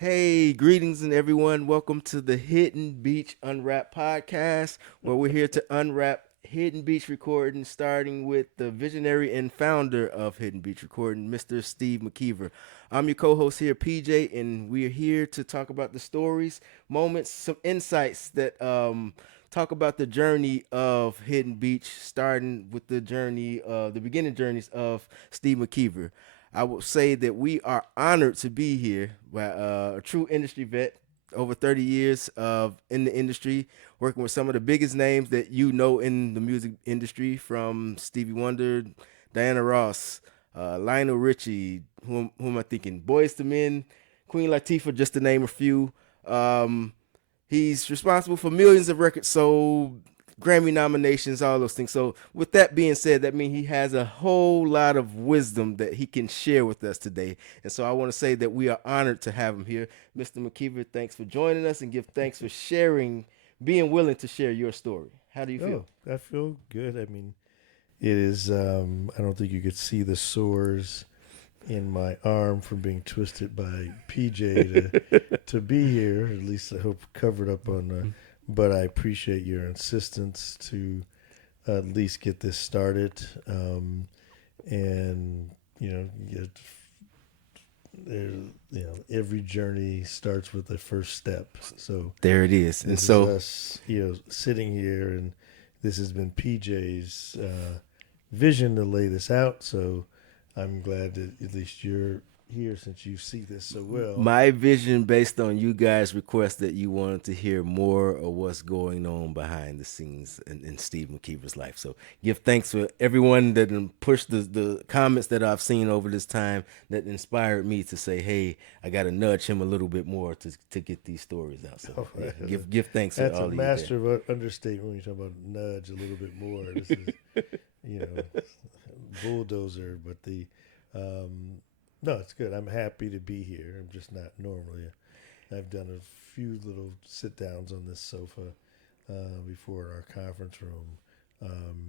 Hey, greetings and everyone. Welcome to the Hidden Beach Unwrapped podcast, where we're here to unwrap Hidden Beach Recording, starting with the visionary and founder of Hidden Beach Recording, Mr. Steve McKeever. I'm your co-host here, PJ, and we're here to talk about the stories, moments, some insights that talk about the journey of Hidden Beach, starting with the beginning journeys of Steve McKeever. I would say that we are honored to be here by a true industry vet, over 30 years of in the industry, working with some of the biggest names that you know in the music industry, from Stevie Wonder, Diana Ross, Lionel Richie, who am I thinking? Boyz II Men, Queen Latifah, just to name a few. Um, He's responsible for millions of records sold, Grammy nominations, all those things. So, with that being said, that means he has a whole lot of wisdom that he can share with us today. And so, I want to say that we are honored to have him here. Mr. McKeever, thanks for joining us and give thanks for sharing, being willing to share your story. How do you feel? Oh, I feel good. I mean, it is. I don't think you could see the sores in my arm from being twisted by PJ to be here. At least I hope covered up on. But I appreciate your insistence to at least get this started. And there, every journey starts with the first step. So There it is. And this is so, us, sitting here, and this has been PJ's vision to lay this out. So I'm glad that at least you're here since you see this so well. my vision, based on you guys' request that you wanted to hear more of what's going on behind the scenes in Steve McKeever's life. So give thanks for everyone that pushed the comments that I've seen over this time that inspired me to say, hey, I got to nudge him a little bit more to get these stories out. So yeah, give thanks to That's all a of you master there. of understatement when you talk about nudge a little bit more. This is, you know, bulldozer, but um, no, it's good. I'm happy to be here. I'm just not normally. I've done a few little sit downs on this sofa before in our conference room, um,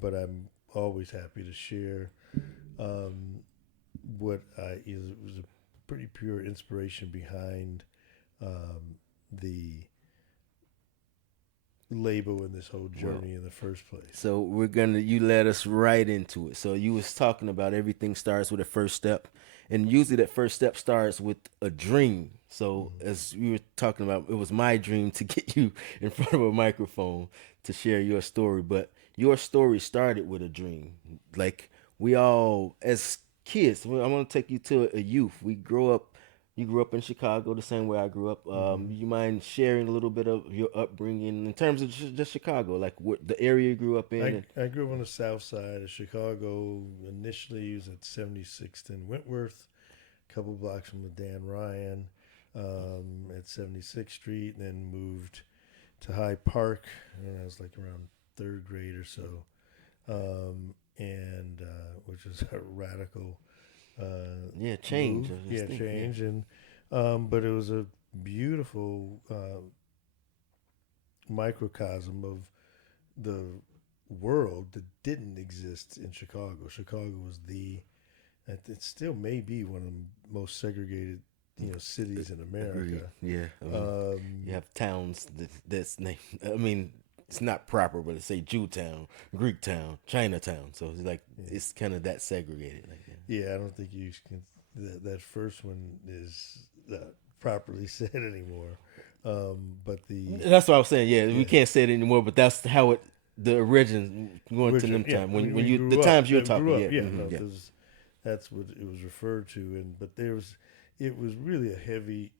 but I'm always happy to share um, what was a pretty pure inspiration behind the label in this whole Well, journey in the first place. so you led us right into it. So you was talking about everything starts with a first step, and usually that first step starts with a dream. So Mm-hmm. as we were talking about, it was my dream to get you in front of a microphone to share your story, but your story started with a dream. Like we all as kids, I want to take you to a youth. We grow up. You grew up in Chicago the same way I grew up. Mm-hmm. You mind sharing a little bit of your upbringing in terms of just Chicago, like what the area you grew up in? I grew up on the south side of Chicago. Initially, was at 76th and Wentworth, a couple blocks from the Dan Ryan, at 76th Street, and then moved to Hyde Park when I was like around third grade or so, and which was a radical Yeah, change. move. I was just Yeah, thinking. Yeah. change, and but it was a beautiful microcosm of the world that didn't exist in Chicago. Chicago was it still may be one of the most segregated, cities in Agreed. America. Yeah. I mean, you Um, have towns that's named. I mean, it's not proper, but it's say Jewtown, Greek Town, Chinatown. So it's like yeah, it's kind of that segregated. Like that. yeah, I don't think you can. That first one is properly said anymore. But That's what I was saying. Yeah, we yeah, can't say it anymore, but that's how it the origin going to which them yeah, time I mean, when we you the grew up, times you're grew talking. up. Yeah. Yeah, no, Yeah. because that's what it was referred to. And but it was really a heavy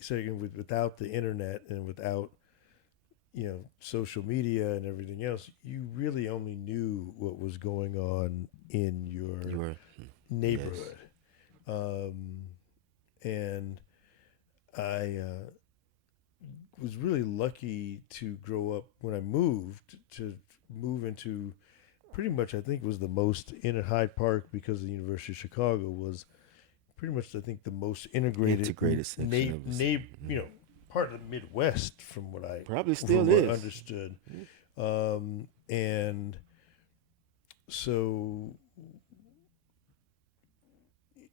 second without the internet and without social media and everything else. You really only knew what was going on in You your were. Yes. neighborhood, um, and I was really lucky to grow up when I moved to move into pretty much I think was the most in at Hyde Park because the University of Chicago was pretty much I think the most integrated Integrated section of the city. part of the Midwest Probably from still what I is. understood, and so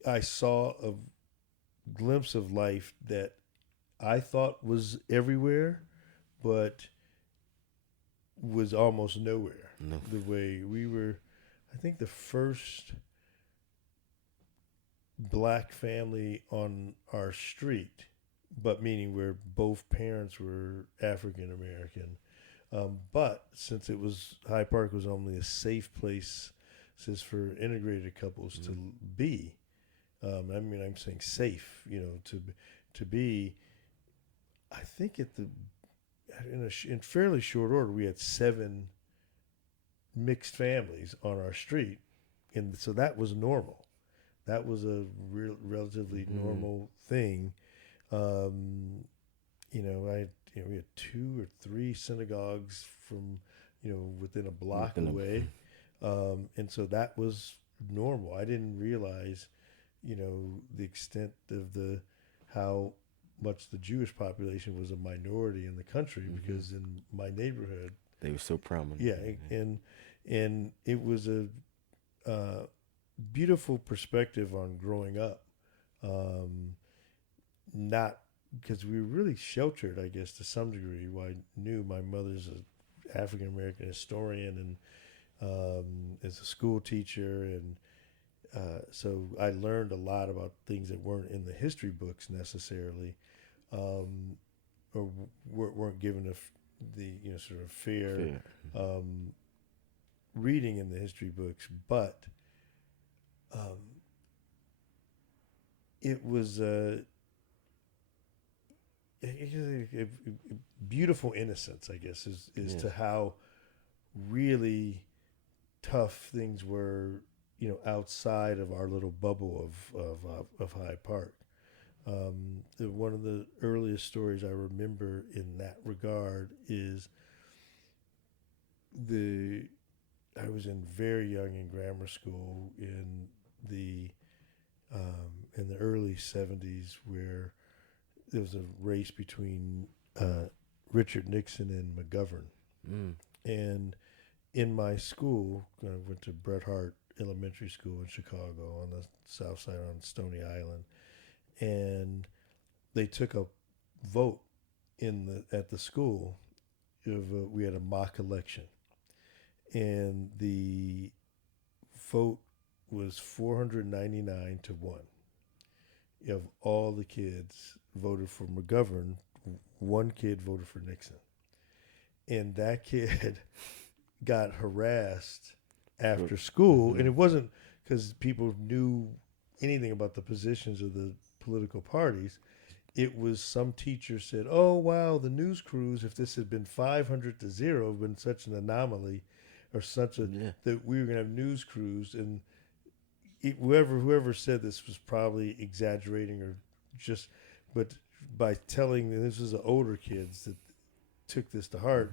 I saw a glimpse of life that I thought was everywhere, but was almost nowhere. No. The way we were, I think the first black family on our street, but meaning where both parents were African American. But since it was Hyde Park was only a safe place, since for integrated couples to be, I mean I'm saying safe, to be. I think in fairly short order we had 7 mixed families on our street, and so that was normal. That was a relatively normal thing. We had 2 or 3 synagogues from, within a block away. And so that was normal. I didn't realize, the extent of how much the Jewish population was a minority in the country, because in my neighborhood, they were so prominent. Yeah. And it was a beautiful perspective on growing up. Not because we were really sheltered, I guess, to some degree. I knew my mother's an African American historian and is a school teacher, and so I learned a lot about things that weren't in the history books necessarily, or weren't given the sort of fair. Reading in the history books, but it was a beautiful innocence, I guess, is to how really tough things were, outside of our little bubble of Hyde Park. One of the earliest stories I remember in that regard is I was very young in grammar school in the early 70s, where there was a race between Richard Nixon and McGovern. And in my school, I went to Bret Hart Elementary School in Chicago on the south side on Stony Island, and they took a vote at the school. We had a mock election, and the vote was 499 to 1. Of all the kids voted for McGovern, one kid voted for Nixon. And that kid got harassed after school. And it wasn't because people knew anything about the positions of the political parties. It was some teacher said, "Oh, wow, the news crews, if this had been 500 to 0, have been such an anomaly, or that we were going to have news crews." And whoever said this was probably exaggerating, but by telling, and this was the older kids that took this to heart,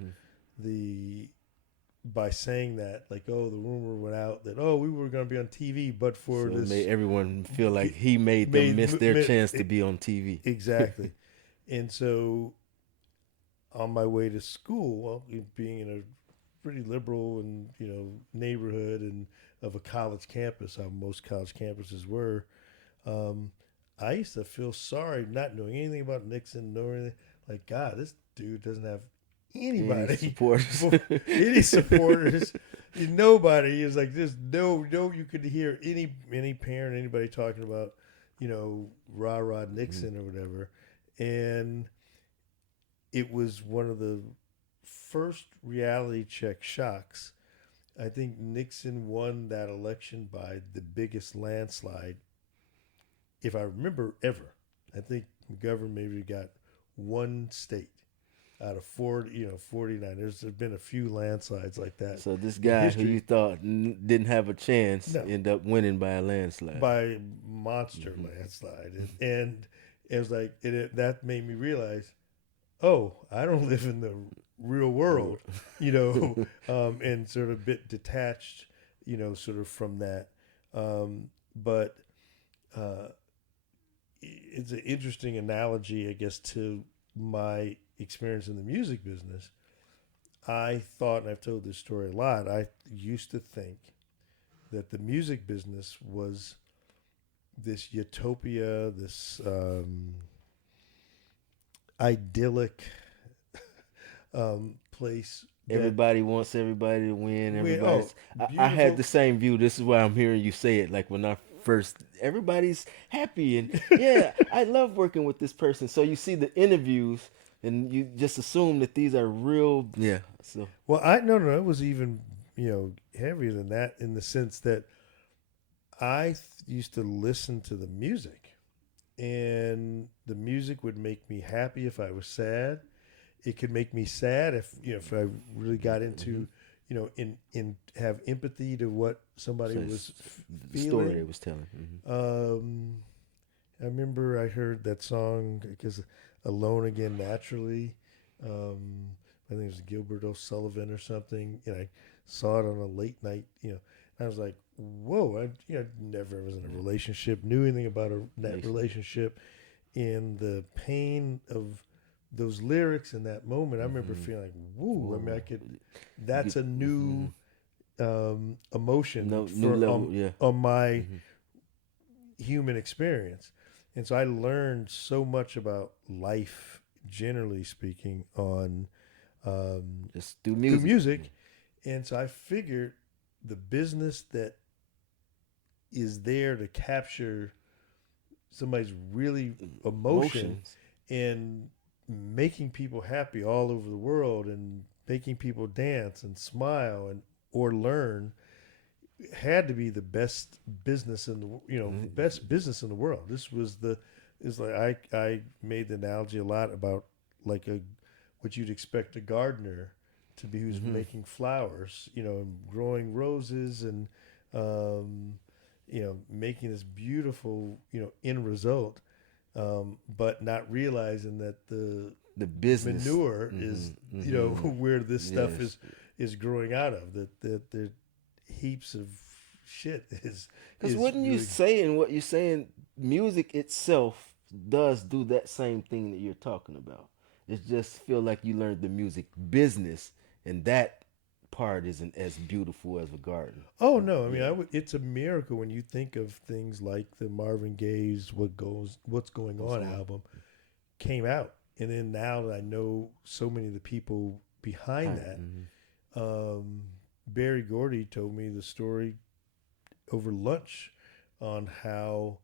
by saying that, like, the rumor went out that, we were going to be on TV, but for so this. It made everyone feel like he made them miss their chance to be on TV. Exactly. And so on my way to school, being in a pretty liberal and, neighborhood and of a college campus, how most college campuses were, I used to feel sorry not knowing anything about Nixon, nor anything. Like, God, this dude doesn't have anybody. Any supporters. Nobody. Is like, there's no, you could hear any parent, anybody talking about, rah-rah Nixon or whatever. And it was one of the first reality check shocks. I think Nixon won that election by the biggest landslide, if I remember, ever. I think McGovern maybe got one state out of 49. There's been a few landslides like that. So this guy who you thought didn't have a chance ended up winning by a landslide. By monster landslide. And it was like, that made me realize, I don't live in the real world, and sort of a bit detached, sort of from that. But it's an interesting analogy, I guess, to my experience in the music business. I thought, and I've told this story a lot, I used to think that the music business was this utopia, this idyllic place. Everybody wants everybody to win. Everybody's. I had Beautiful. the same view. This is why I'm hearing you say it. Like when I first, everybody's happy and yeah, I love working with this person. So you see the interviews and you just assume that these are real. Yeah. So Well, no, it was even heavier than that in the sense that used to listen to the music, and the music would make me happy if I was sad. It could make me sad if I really got into in have empathy to what somebody so was the feeling. story they was telling. I remember I heard that song because "Alone Again Naturally." I think it was Gilbert O'Sullivan or something. And I saw it on a late night. I was like, "Whoa!" I never was in a relationship, knew anything about that relationship, and the pain of those lyrics in that moment. I remember feeling like, "Woo!" I mean, I could. That's a new emotion new level. on my human experience. And so I learned so much about life, generally speaking, on just through music. And so I figured the business that is there to capture somebody's really emotions and making people happy all over the world and making people dance and smile and or learn had to be the best business in the best business in the world. This was I made the analogy a lot about like what you'd expect a gardener to be who's making flowers, and growing roses and making this beautiful end result, but not realizing that the business manure is where this stuff is growing out of, that the heaps of shit is because wouldn't you say, and what you're saying, music itself does do that same thing that you're talking about. It just feel like you learned the music business, and that part isn't as beautiful as a garden. Oh no, I mean, it's a miracle when you think of things like the Marvin Gaye's "What's Going On" album came out, and then now that I know so many of the people behind that, Barry Gordy told me the story over lunch on how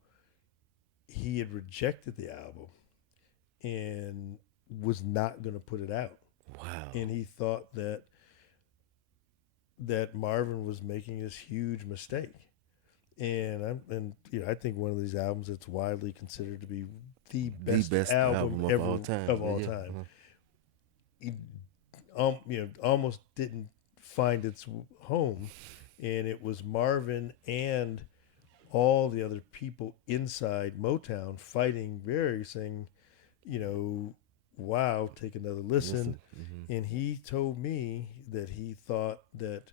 he had rejected the album and was not going to put it out. Wow. And he thought that Marvin was making this huge mistake. And I think one of these albums that's widely considered to be the best album of ever all time. Of all time. He, almost didn't find its home, and it was Marvin and all the other people inside Motown fighting Barry, saying, wow, take another listen. And he told me that he thought that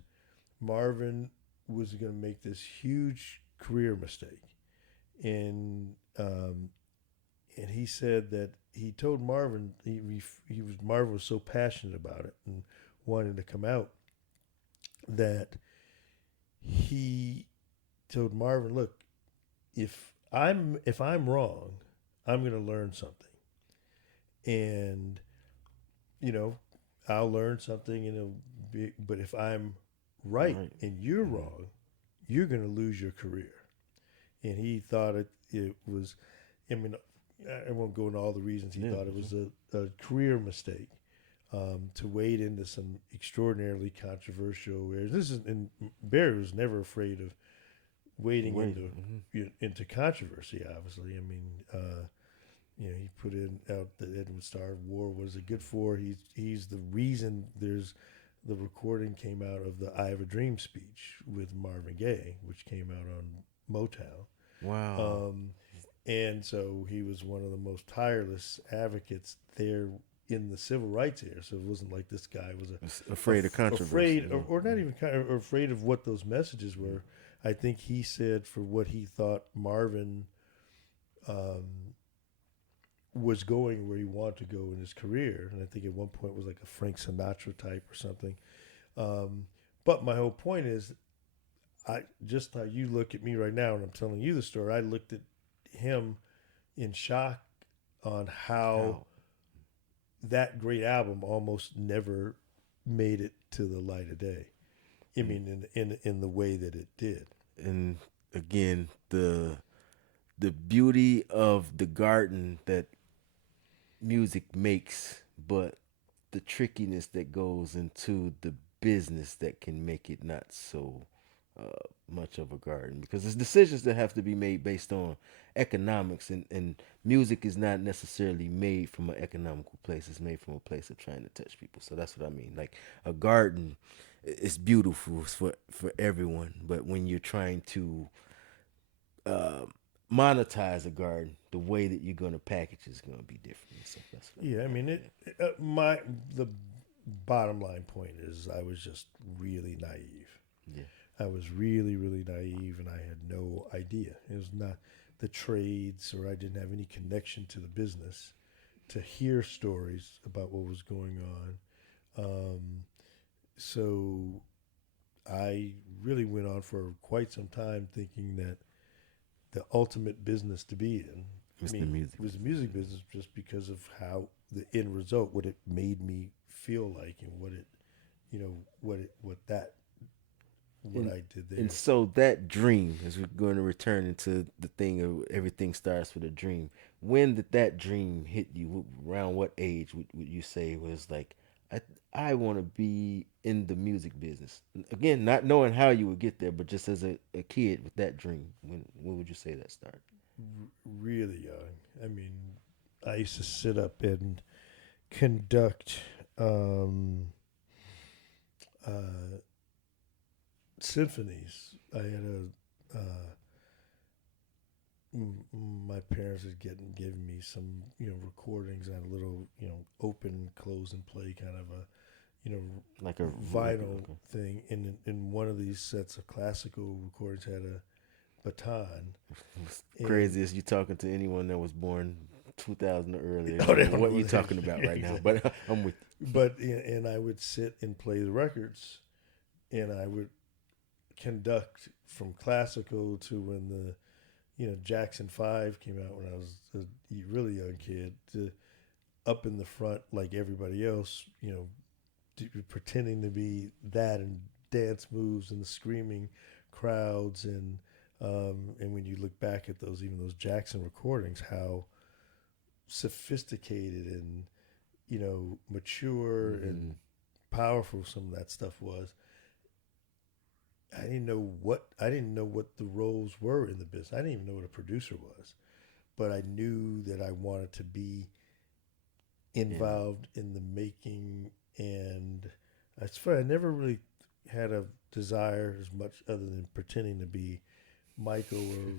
Marvin was going to make this huge career mistake. And he said that he told Marvin, Marvin was so passionate about it and wanted to come out, that he told Marvin, look, if I'm wrong, I'm going to learn something. And, I'll learn something, but if I'm right and you're wrong, you're going to lose your career. And he thought it was, I mean, I won't go into all the reasons he thought it was a career mistake, to wade into some extraordinarily controversial areas. And Barry was never afraid of wading into controversy, obviously. I mean, he put out the Edwin Starr War. What is it good for? He's the reason the recording came out of the "I Have a Dream" speech with Marvin Gaye, which came out on Motown. Wow. And so he was one of the most tireless advocates there in the civil rights era. So it wasn't like this guy was afraid of controversy, or not even or afraid of what those messages were. I think he said for what he thought Marvin was going where he wanted to go in his career, and I think at one point was like a Frank Sinatra type or something. But my whole point is, I just how you look at me right now and I'm telling you the story, I looked at him in shock on how Wow. that great album almost never made it to the light of day. I Mm. mean, in the way that it did. And again, the beauty of the garden that music makes, but the trickiness that goes into the business that can make it not so much of a garden, because there's decisions that have to be made based on economics, and music is not necessarily made from an economical place. It's made from a place of trying to touch people. So that's what I mean. Like a garden, it's beautiful for everyone, but when you're trying to uh, monetize a garden, the way that you're going to package is going to be different. So that's what Yeah, I mean, my the bottom line point is I was just really naive. yeah. I was really, really naive, and I had no idea. It was not the trades, or I didn't have any connection to the business to hear stories about what was going on. So I really went on for quite some time thinking that the ultimate business to be in, It's the music. was the music business, just because of how the end result, what it made me feel like, and what it, what And, I did there. and so that dream, as we're going to return into the thing of everything starts with a dream. When did that dream hit you? Around what age would you say was like, I, I want to be in the music business? Again, not knowing how you would get there, but just as a kid with that dream, when would you say that started? Really young. I mean, I used to sit up and conduct uh, symphonies. I had my parents had given me some recordings. I had a little open close and play kind of a Like a vinyl okay. thing. In one of these sets of classical recordings had a baton. It's And crazy as you talking to anyone that was born 2000 or earlier. Oh, they don't What know you that. talking about right now? But I'm with But and I would sit and play the records, and I would conduct from classical to when the Jackson 5 came out when I was a really young kid, to up in the front like everybody else, pretending to be that, and dance moves and the screaming crowds, and when you look back at those Jackson recordings, how sophisticated and mature you. and powerful some of that stuff was. I didn't know what the roles were in the business. I didn't even know what a producer was, but I knew that I wanted to be involved in the making. And I swear I never really had a desire as much, other than pretending to be Michael or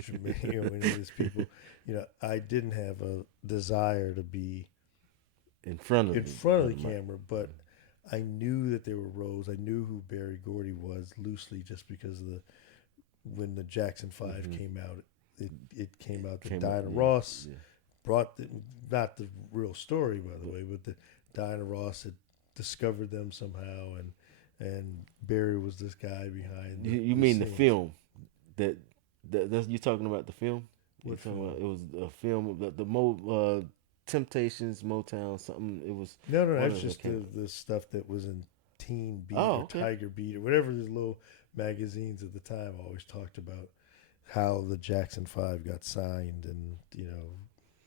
Jermaine or any of these people. I didn't have a desire to be In front of in the, front of the mic. camera, but I knew that there were roles. I knew who Barry Gordy was loosely, just because of when the Jackson 5 came out. It came out that Came Diana up, Ross yeah. brought not the real story, by the way, but that Diana Ross had discovered them somehow, and Barry was this guy behind. You mean the scenes. film? That's you talking about the film? What You talking film? about, it was a film. Temptations, Motown, something. It was No, one that's of just came. the stuff that was in Teen Beat Oh, or okay. Tiger Beat or whatever these little magazines at the time always talked about how the Jackson 5 got signed, and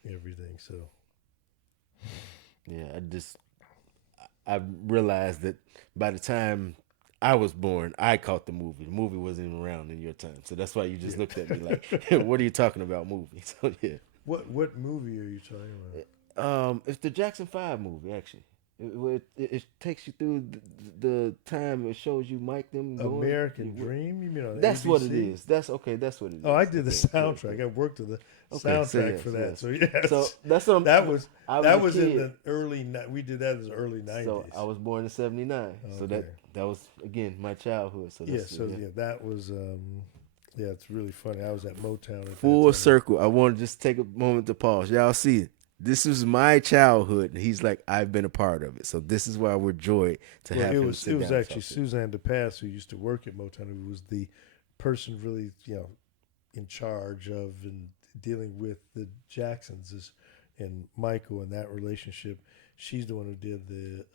everything. So Yeah, I realized that by the time I was born, I caught the movie. The movie wasn't even around in your time, so that's why you just Yeah. looked at me like, "What are you talking about, movie?" So yeah, what movie are you talking about? it's the Jackson 5 movie actually. It takes you through the time. It shows you Mike them going. American Dream? You mean on That's ABC? what it is. That's okay. That's what it is. Oh, I did the Okay, good, soundtrack. good. I worked with the Okay, so soundtrack yes, for that. yes. So yes, So that's what I'm. that was I that a was in kid. the early. We did that in the early '90s. So I was born in '79. So Okay. that was again my childhood. So Yeah. that's, So yeah, that was. Yeah, it's really funny. I was at Motown at that full time. circle. I want to just take a moment to pause. Y'all see it. this was my childhood, and he's like, I've been a part of it. So this is why we're joyed to Well, have it him was sit down and actually talk to us. Suzanne DePass who used to work at Motown, who was the person really, in charge of and dealing with the Jacksons and Michael and that relationship. She's the one who did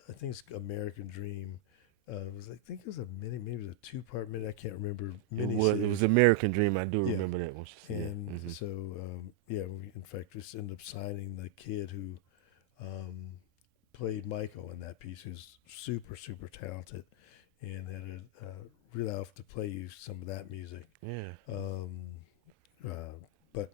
I think it's American Dream. I think it was a mini, maybe it was a 2-part mini. I can't remember. It was American Dream. I do Yeah. remember that one. And Mm-hmm. so, we in fact just ended up signing the kid who played Michael in that piece, who's super, super talented and had really off to play you some of that music. Yeah. But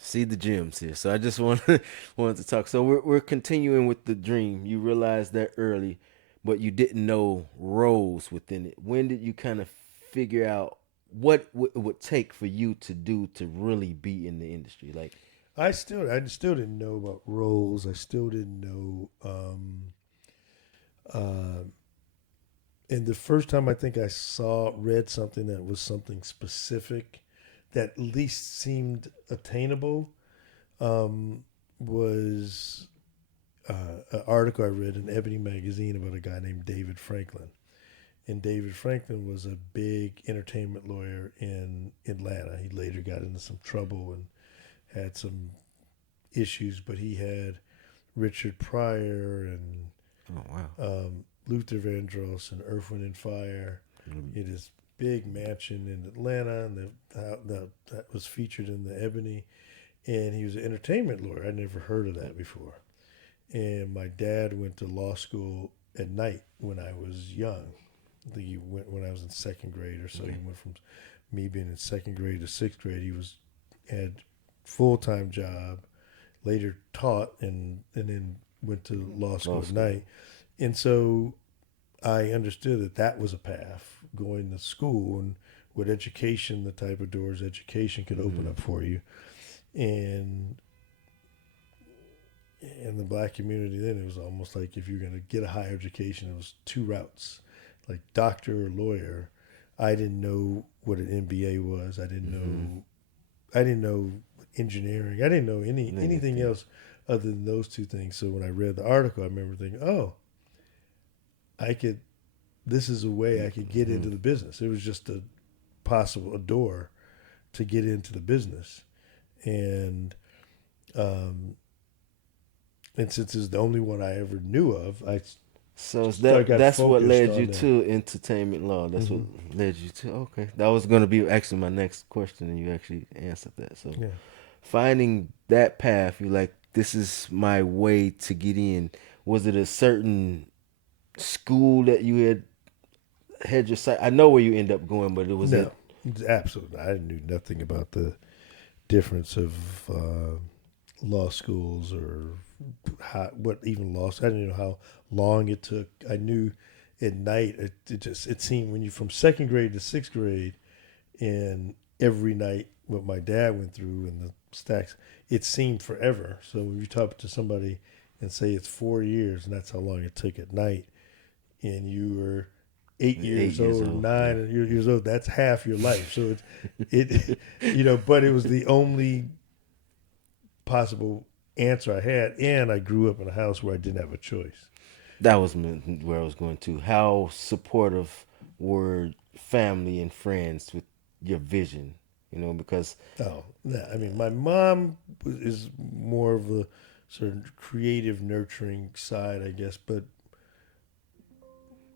See the gems here. So I just wanted to talk. So we're continuing with the dream. You realized that early, but you didn't know roles within it. When did you kind of figure out what it would take for you to do to really be in the industry? Like, I still didn't know about roles. I still didn't know. And the first time I think I read something that was something specific that at least seemed attainable, was an article I read in Ebony magazine about a guy named David Franklin. And David Franklin was a big entertainment lawyer in Atlanta. He later got into some trouble and had some issues, but he had Richard Pryor and oh wow, Luther Vandross and Earth, Wind and Fire. mm-hmm. It is big mansion in Atlanta, and that was featured in the Ebony. And he was an entertainment lawyer. I'd never heard of that before. And my dad went to law school at night when I was young. I think he went when I was in second grade or so. Okay. He went from me being in second grade to sixth grade. He had full-time job, later taught, and then went to law school at night. And so I understood that was a path, going to school, and with education, the type of doors education could open up for you. And in the black community then, it was almost like if you're going to get a higher education, it was 2 routes, like doctor or lawyer. I didn't know what an MBA was. I didn't know engineering. I didn't know anything else other than those 2 things. So when I read the article, I remember thinking, oh, this is a way I could get into the business. It was just a door to get into the business. And since it's the only one I ever knew of, that's what led you that. to entertainment law. That's what led you to. Okay, that was going to be actually my next question, and you actually answered that. So, finding that path, you're like, this is my way to get in. Was it a certain school that you had your sight? I know where you end up going, but it was absolutely. I knew nothing about the difference of law schools or what even law. I didn't know how long it took. I knew at night it seemed when you from second grade to sixth grade, and every night what my dad went through and the stacks, it seemed forever. So when you talk to somebody and say it's 4 years and that's how long it took at night, and you were 8 years old, 9 years old, that's half your life. So it but it was the only possible answer I had, and I grew up in a house where I didn't have a choice. That was where I was going to. How supportive were family and friends with your vision? Because my mom is more of a sort of creative, nurturing side, I guess, but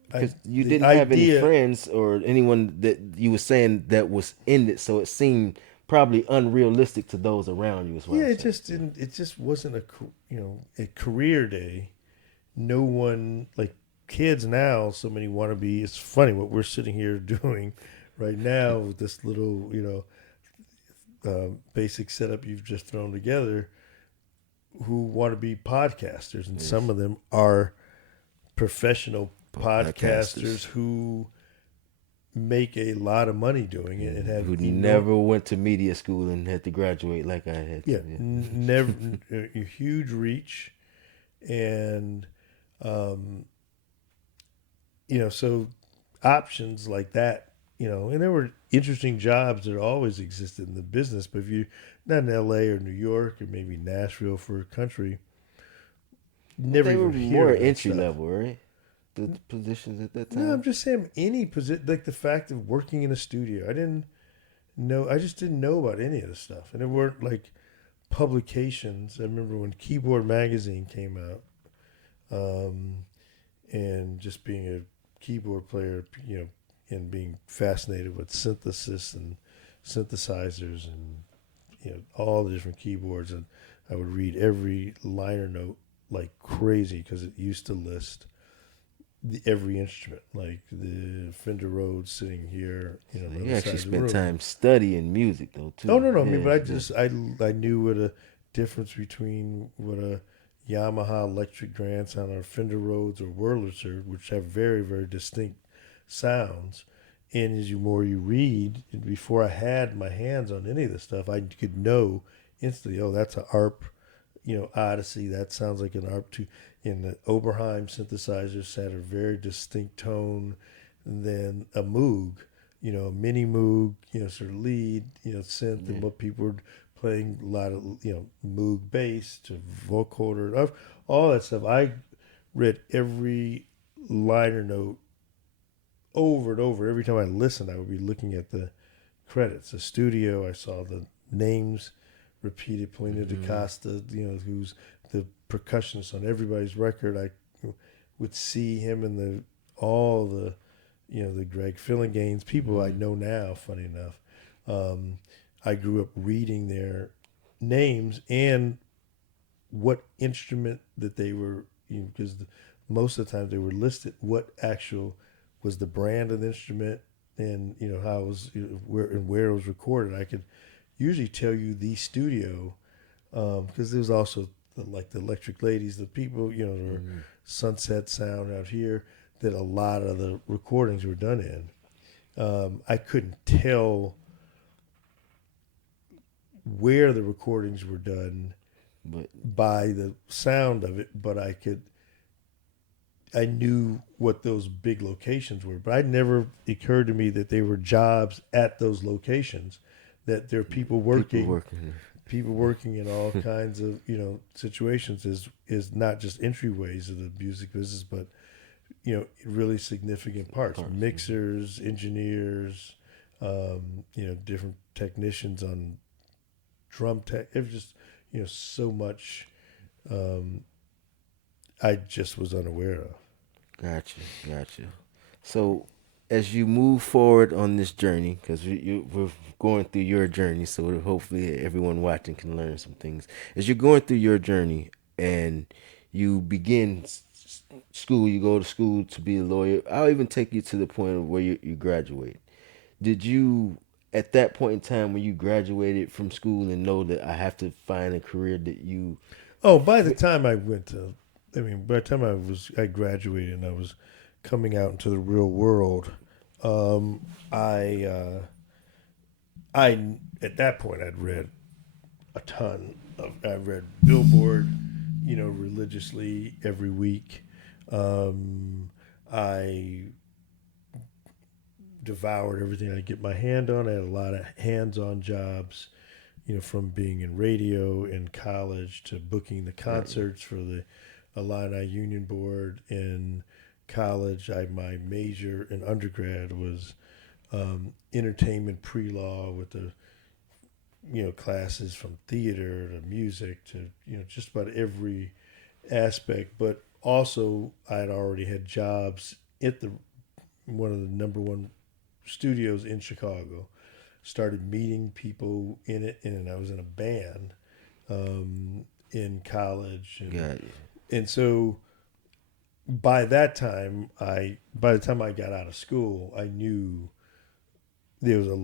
because you didn't have any friends or anyone that you were saying that was in it, so it seemed probably unrealistic to those around you as well. Yeah, it just didn't. It just wasn't a career day. No one, like kids now, so many want to be. It's funny what we're sitting here doing right now with this little basic setup you've just thrown together. Who want to be podcasters, and some of them are professional podcasters who make a lot a doing it and have who never went to media school and had to graduate like I had. Never a huge reach, and so options like that, and there were interesting jobs that always existed in the business. But if you're not in L.A. or New York or maybe Nashville for a country, But never they were even hear more of that entry stuff. level, right? The positions at that No, I'm time. just saying any position, like the fact of working in a studio. I just didn't know about any of this stuff. And there weren't like publications. I remember when Keyboard Magazine came out, um, and just being a keyboard player, and being fascinated with synthesis and synthesizers and, all the different keyboards. And I would read every liner note like crazy because it used to list every instrument, like the Fender Rhodes sitting here, on the You other actually side of the spent room. time studying music though Oh too. no, no, I mean, Yeah, but yeah. I knew what a difference between what a Yamaha electric grand sound or Fender Rhodes or Wurlitzer, which have very very distinct sounds. And as more you read, and before I had my hands on any of this stuff, I could know instantly. Oh, that's an ARP, Odyssey. That sounds like an ARP too. In the Oberheim synthesizers had a very distinct tone. And then a Moog, a mini Moog, sort of lead, synth, Yeah. and what people were playing a lot of, Moog bass to vocoder, all that stuff. I read every liner note over and over. Every time I listened, I would be looking at the credits. The studio, I saw the names repeated. Polina Mm-hmm. DaCosta, who's the percussionist on everybody's record. I would see him in all the, the Greg Fillinganes, people I Mm-hmm. know now, funny enough. Um, I grew up reading their names and what instrument that they were, because most of the time they were listed what actual was the brand of the instrument, and how it was, where it was recorded. I could usually tell you the studio, because there was also like the Electric Ladies, the people, or Mm-hmm. Sunset Sound out here, that a lot of the recordings were done in. I couldn't tell where the recordings were done But by the sound of it, but I knew what those big locations were. But it never occurred to me that they were jobs at those locations, that there are people working. people working in all kinds of, situations, is not just entryways of the music business, but, really significant parts: Parts. mixers, engineers, different technicians on drum tech. It was just, so much, um, I just was unaware of. Gotcha, gotcha. So, as you move forward on this journey, because we're going through your journey, so hopefully everyone watching can learn some things. As you're going through your journey and you begin school, you go to school to be a lawyer. I'll even take you to the point of where you graduate. Did you, at that point in time when you graduated from school, and know that I have to find a career that you. Oh, by the time by the time I graduated and I was coming out into the real world, um, I at that point I'd read a ton I read Billboard, religiously every week. Um, I devoured everything I could get my hand on. I had a lot of hands-on jobs, from being in radio in college to booking the Got you. concerts for the Illini Union Board in college. My major in undergrad was, entertainment pre-law, with the, classes from theater to music to, just about every aspect. But also I'd already had jobs at the one of the number one studios in Chicago. Started meeting people in it, and I was in a band, in college, Got you. and so by the time I got out of school, I knew there was a,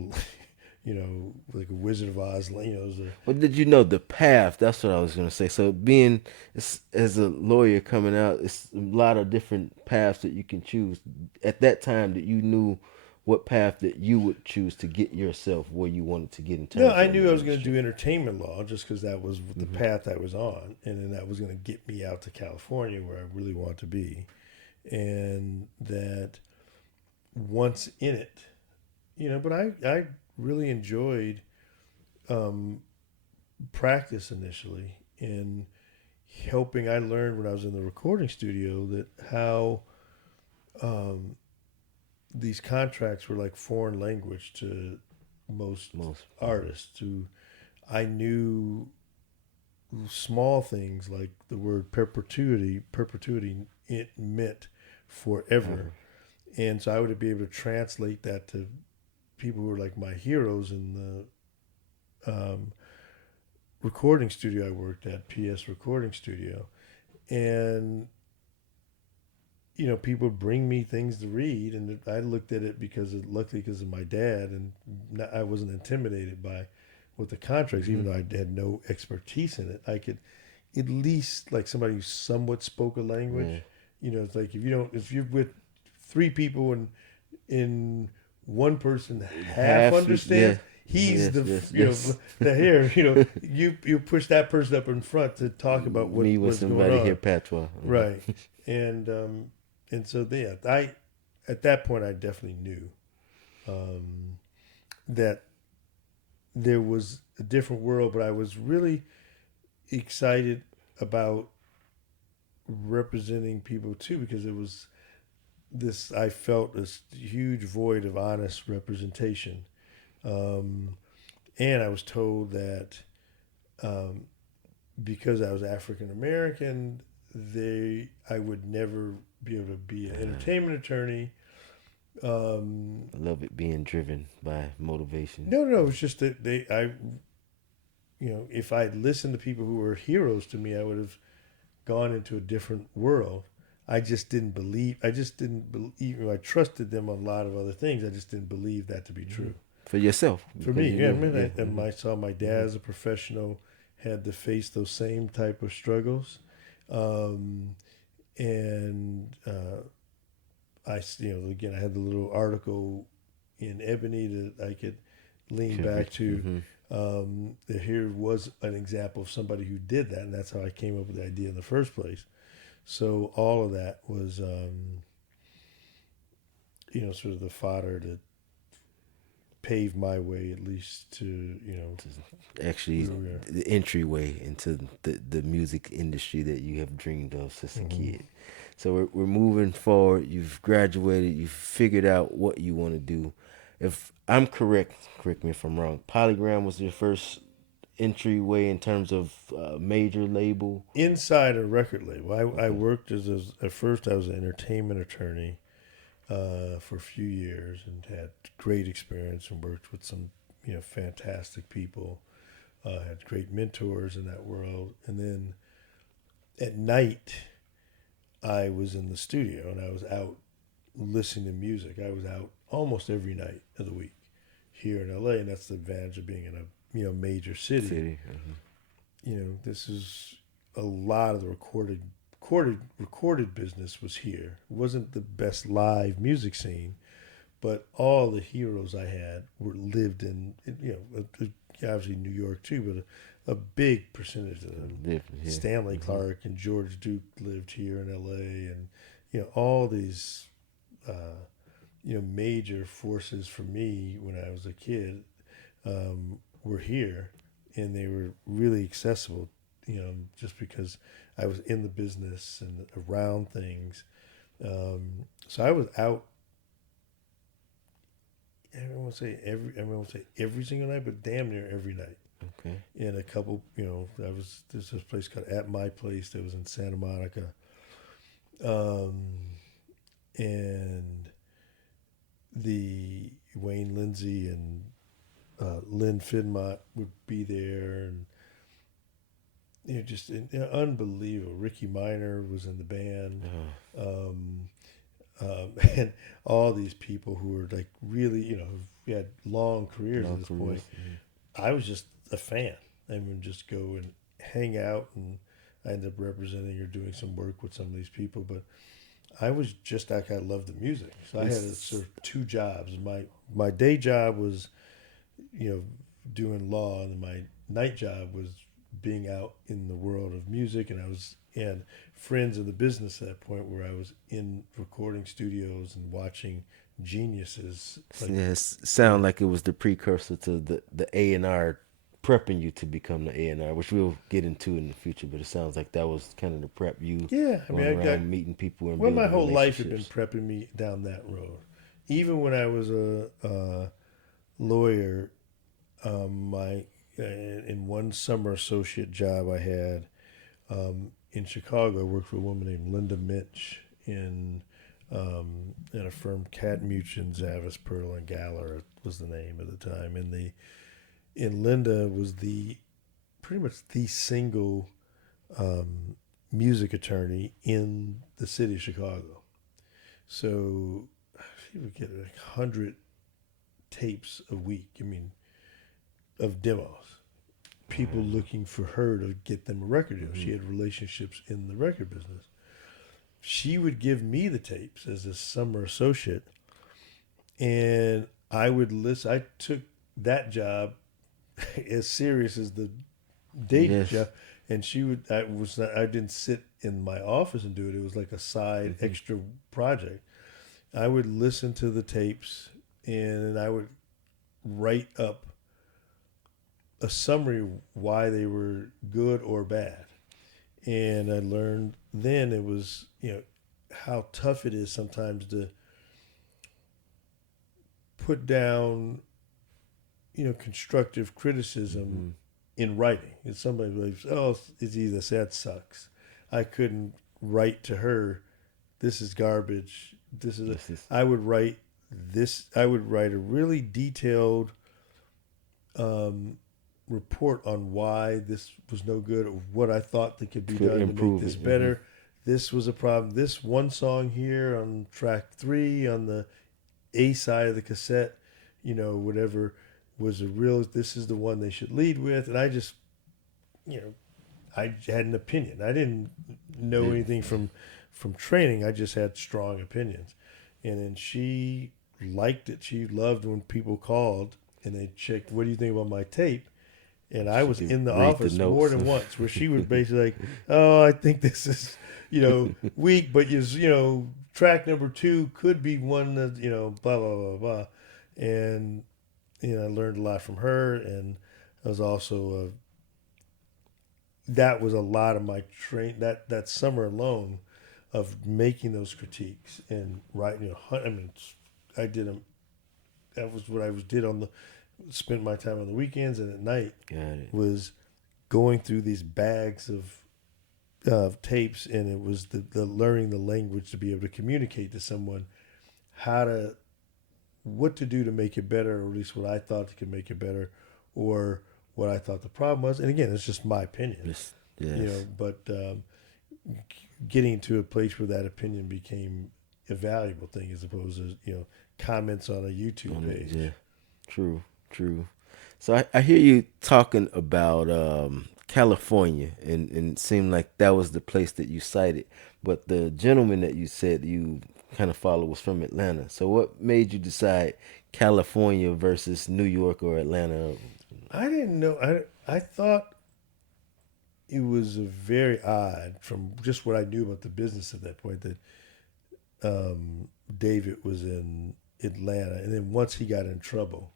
like a Wizard of Oz, was a, But did you know the path? That's what I was gonna say. So being as a lawyer coming out, it's a lot of different paths that you can choose. At that time, that you knew what path that you would choose to get yourself where you wanted to get in no, terms I of in knew I the was going to industry. do entertainment law just because that was the Hmm. path I was on, and then that was going to get me out to California where I really want to be, and that once in it, But I really enjoyed practice initially in helping. I learned when I was in the recording studio that how um, these contracts were like foreign language to most artists who I knew small things like the word perpetuity it meant forever. And so I would be able to translate that to people who were like my heroes in the recording studio I worked at, PS Recording Studio. And people bring me things to read, and I looked at it luckily because of my dad, and I wasn't intimidated by with the contracts, even though I had no expertise in it. I could at least, like somebody who somewhat spoke a language. It's like if you're with three people and in one person half understands. He's the hair. You push that person up in front to talk about what's going on. Hear patois, right? And so I at that point I definitely knew that there was a different world, but I was really excited about representing people too, because it was I felt this huge void of honest representation. And I was told that because I was African American, I would never be able to be an entertainment attorney. I love it being driven by motivation. No, it's just that if I had listened to people who were heroes to me, I would have gone into a different world. I didn't believe. I trusted them on a lot of other things. I just didn't believe that to be true. For yourself. For me, yeah. I saw my dad as a professional had to face those same type of struggles. Again, I had the little article in Ebony that I could lean back to. That here was an example of somebody who did that, and that's how I came up with the idea in the first place. So all of that was, sort of the fodder to pave my way, at least to actually the entryway into the music industry that you have dreamed of since a kid. So we're moving forward. You've graduated. You've figured out what you want to do. If I'm correct me if I'm wrong, Polygram was your first entryway in terms of major label? Inside a record label. I worked at first I was an entertainment attorney for a few years and had great experience and worked with some fantastic people. Had great mentors in that world. And then at night I was in the studio and I was out listening to music. I was out almost every night of the week here in LA, and that's the advantage of being in a major city. This is a lot of the recorded business was here. It wasn't the best live music scene, but all the heroes I had lived in obviously New York too, but a big percentage of them. Stanley Clarke and George Duke lived here in LA, and all these major forces for me when I was a kid were here, and they were really accessible, just because I was in the business and around things. So I was out. I won't say every single night, but damn near every night. Okay. In a couple, there's this place called At My Place that was in Santa Monica, and the Wayne Lindsay and Lynn Finmont would be there, and just unbelievable. Ricky Minor was in the band, and all these people who were like really, who had long careers at this point. I was just a fan. I would just go and hang out, and I ended up representing or doing some work with some of these people. But I was just like, I loved the music, so I had sort of two jobs. My day job was doing law, and my night job was being out in the world of music, and I had friends in the business at that point where I was in recording studios and watching geniuses. Like, Yes, sound like it was the precursor to the A&R prepping you to become the A&R, which we'll get into in the future. But it sounds like that was kind of the prep you yeah, I mean, going I got around meeting people and well, my building whole life had been relationships. prepping me down that road. Even when I was a lawyer, my in one summer associate job I had in Chicago, I worked for a woman named Linda Mitch in a firm, Cat Muchin, Zavis, Pearl, and Galler was the name at the time, and Linda was the pretty much the single um, music attorney in the city of Chicago. So she would get like 100 tapes a week. I mean, of demos. People looking for her to get them a record deal. She had relationships in the record business. She would give me the tapes as a summer associate, and I would listen. I took that job as serious as the day Yes. job, and she would. I was not. I didn't sit in my office and do it. It was like a side extra project. I would listen to the tapes, and I would write up a summary of why they were good or bad. And I learned then it was, how tough it is sometimes to put down, constructive criticism in writing. If somebody believes, oh, it's either that sucks. I couldn't write to her, this is garbage. I would write this. I would write a really detailed report on why this was no good, or what I thought that could be done to make this better. This was a problem. This one song here on track 3 on the A side of the cassette, whatever was a real. This is the one they should lead with, and I just, I had an opinion. I didn't know anything from training. I just had strong opinions, and then she liked it. She loved when people called and they checked, what do you think about my tape? And I was in the office more than once where she would basically like, oh, I think this is, weak, but track number 2 could be one that, blah, blah, blah, blah. And, I learned a lot from her. And I was also, that was a lot of my that summer alone of making those critiques and writing, I mean, I did them. That was what I did spent my time on the weekends and at night was going through these bags of tapes, and it was the learning the language to be able to communicate to someone what to do to make it better, or at least what I thought could make it better, or what I thought the problem was. And again, it's just my opinion, but getting to a place where that opinion became a valuable thing as opposed to, comments on a YouTube page. Yeah, true. So I hear you talking about California, and it seemed like that was the place that you cited. But the gentleman that you said you kind of followed was from Atlanta. So what made you decide California versus New York or Atlanta? I didn't know. I thought it was very odd from just what I knew about the business at that point that David was in Atlanta, and then once he got in trouble,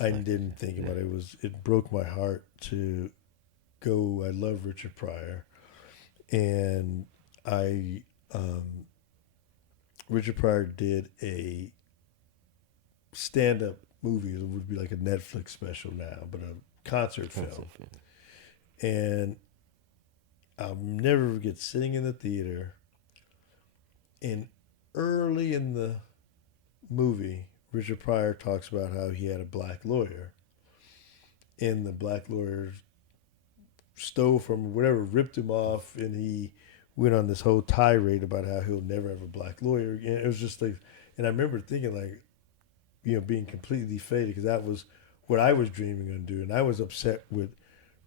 I didn't think about it. It broke my heart to go. I love Richard Pryor, and Richard Pryor did a stand-up movie. It would be like a Netflix special now, but a concert film. And I'll never forget sitting in the theater, and early in the movie, Richard Pryor talks about how he had a black lawyer, and the black lawyer stole from whatever, ripped him off, and he went on this whole tirade about how he'll never have a black lawyer again. It was just like, and I remember thinking like, being completely faded, because that was what I was dreaming of doing. I was upset with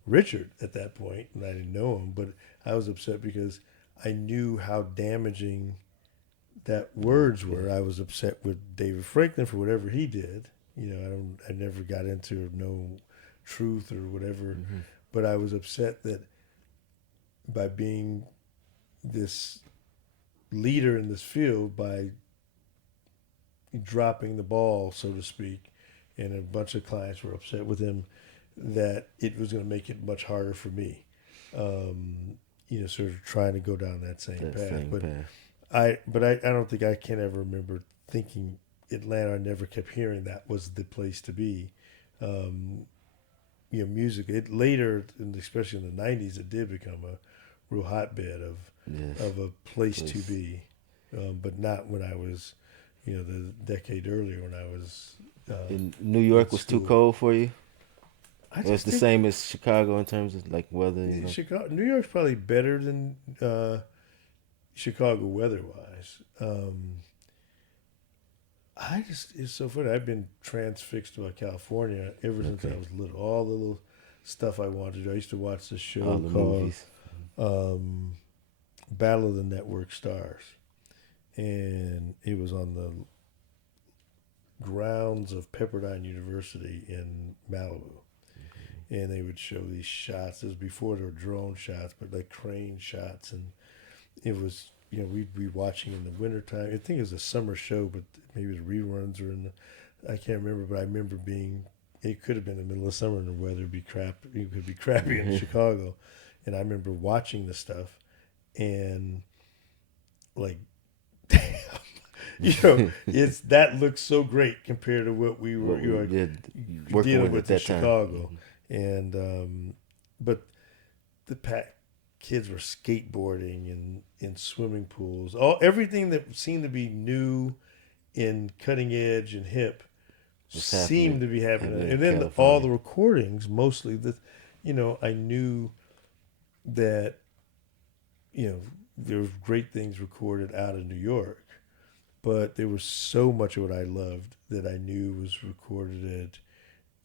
Richard at that point, and I didn't know him, but I was upset because I knew how damaging that words were. I was upset with David Franklin for whatever he did. I never got into no truth or whatever, but I was upset that by being this leader in this field, by dropping the ball, so to speak, and a bunch of clients were upset with him that it was going to make it much harder for me. Sort of trying to go down that same path. I don't think I can ever remember thinking Atlanta. I never kept hearing that was the place to be. Music. It later, and especially in the '90s, it did become a real hotbed of a place to be, but not when I was, the decade earlier when I was. In New York was too cold for you. It's the same as Chicago in terms of like weather. Chicago, New York's probably better than Chicago weather-wise. It's so funny. I've been transfixed by California ever since I was little. All the little stuff I wanted to do. I used to watch this show called Battle of the Network Stars. And it was on the grounds of Pepperdine University in Malibu. And they would show these shots. This was before there were drone shots, but like crane shots. And it was, we'd be watching in the wintertime. I think it was a summer show, but maybe the reruns or I can't remember, but I remember it could have been in the middle of summer and the weather would be crap. It could be crappy in Chicago. And I remember watching the stuff and like, that looks so great compared to what we were dealing with in Chicago. And but the kids were skateboarding and in swimming pools. Everything that seemed to be new and cutting edge and hip seemed to be happening. And then all the recordings, mostly I knew that there were great things recorded out of New York, but there was so much of what I loved that I knew was recorded at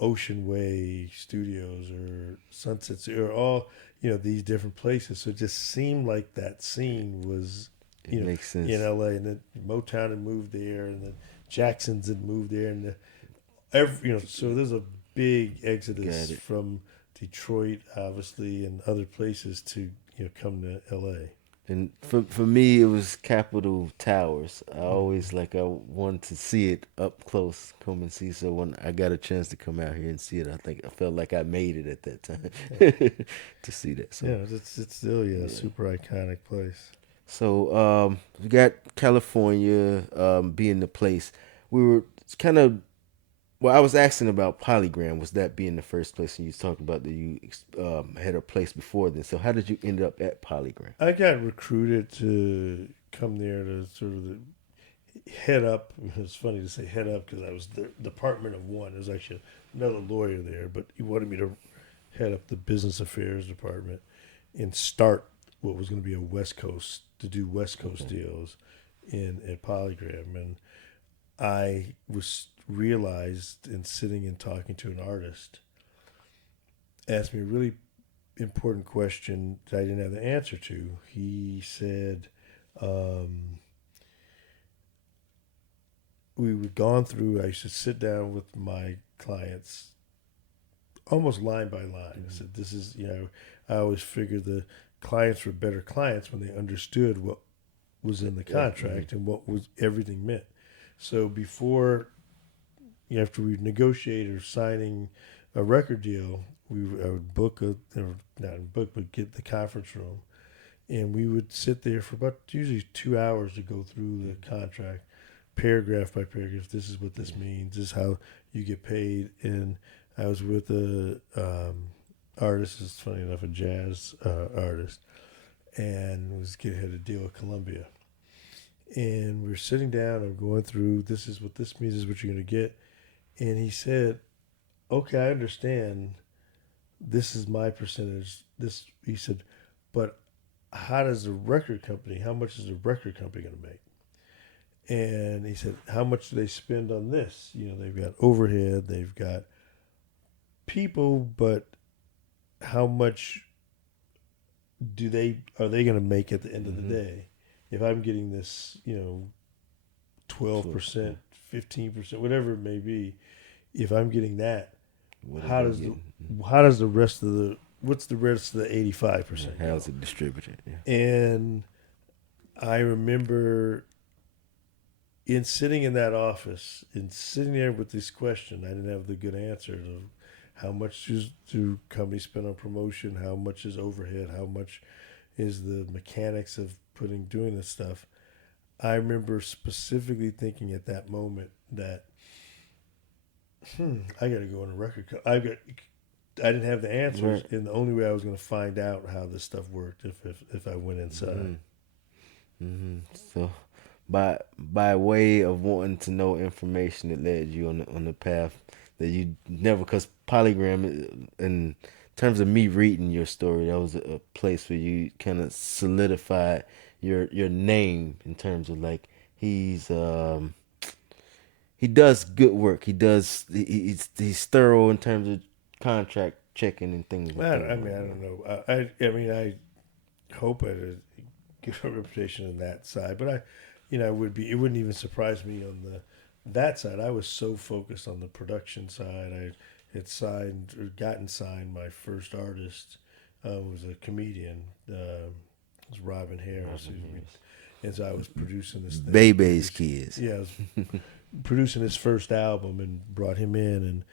Ocean Way Studios or Sunset or all these different places. So it just seemed like that scene was makes sense. In LA, and then Motown had moved there, and the Jacksons had moved there, and so there's a big exodus from Detroit, obviously, and other places to come to LA. And for me, it was Capitol Towers. I always I wanted to see it up close, come and see. So when I got a chance to come out here and see it, I felt like I made it at that time to see that. So it's still a super iconic place. So we got California being the place. We were kind of. Well, I was asking about Polygram. Was that being the first place? And you talked about that you had a place before then. So how did you end up at Polygram? I got recruited to come there to sort of head up. It's funny to say head up because I was the department of one. There's actually another lawyer there, but he wanted me to head up the business affairs department and start what was going to be a West Coast deals at Polygram. And I realized in sitting and talking to an artist, asked me a really important question that I didn't have the answer to. He said, we were gone through, I used to sit down with my clients almost line by line. I said, this is, I always figured the clients were better clients when they understood what was in the contract and what was everything meant. So before, after we negotiate or signing a record deal, I would get the conference room, and we would sit there for about usually 2 hours to go through the contract, paragraph by paragraph. This is what this means. This is how you get paid. And I was with a artist. It's funny enough, a jazz artist, and had a deal with Columbia. And we were sitting down and going through. This is what this means. This is what you're going to get. And he said, okay, I understand. This is my percentage. He said, but how much is the record company going to make? And he said, how much do they spend on this? They've got overhead, they've got people, but how much are they going to make at the end of the day? If I'm getting this, 12%, 15%, whatever it may be, if I'm getting that, what's the rest of the 85%? How's it distributed? Yeah. And I remember, in sitting in that office, in sitting there with this question, I didn't have the good answer of how much do companies spend on promotion, how much is overhead, how much is the mechanics of doing this stuff. I remember specifically thinking at that moment that, I got to go on a record. I didn't have the answers, Right. and the only way I was going to find out how this stuff worked if I went inside. So, by way of wanting to know information, that led you on the path that you never, because Polygram, in terms of me reading your story, that was a place where you kind of solidified your name in terms of like he does good work. He's thorough in terms of contract checking and things like that. I mean, I don't know. I mean, I hope I did get a reputation on that side, but it wouldn't even surprise me on that side. I was so focused on the production side. I had signed or gotten signed. My first artist was a comedian. It was Robin Harris. And so I was producing this thing. Bebe's kids. Yeah, I was producing his first album and brought him in,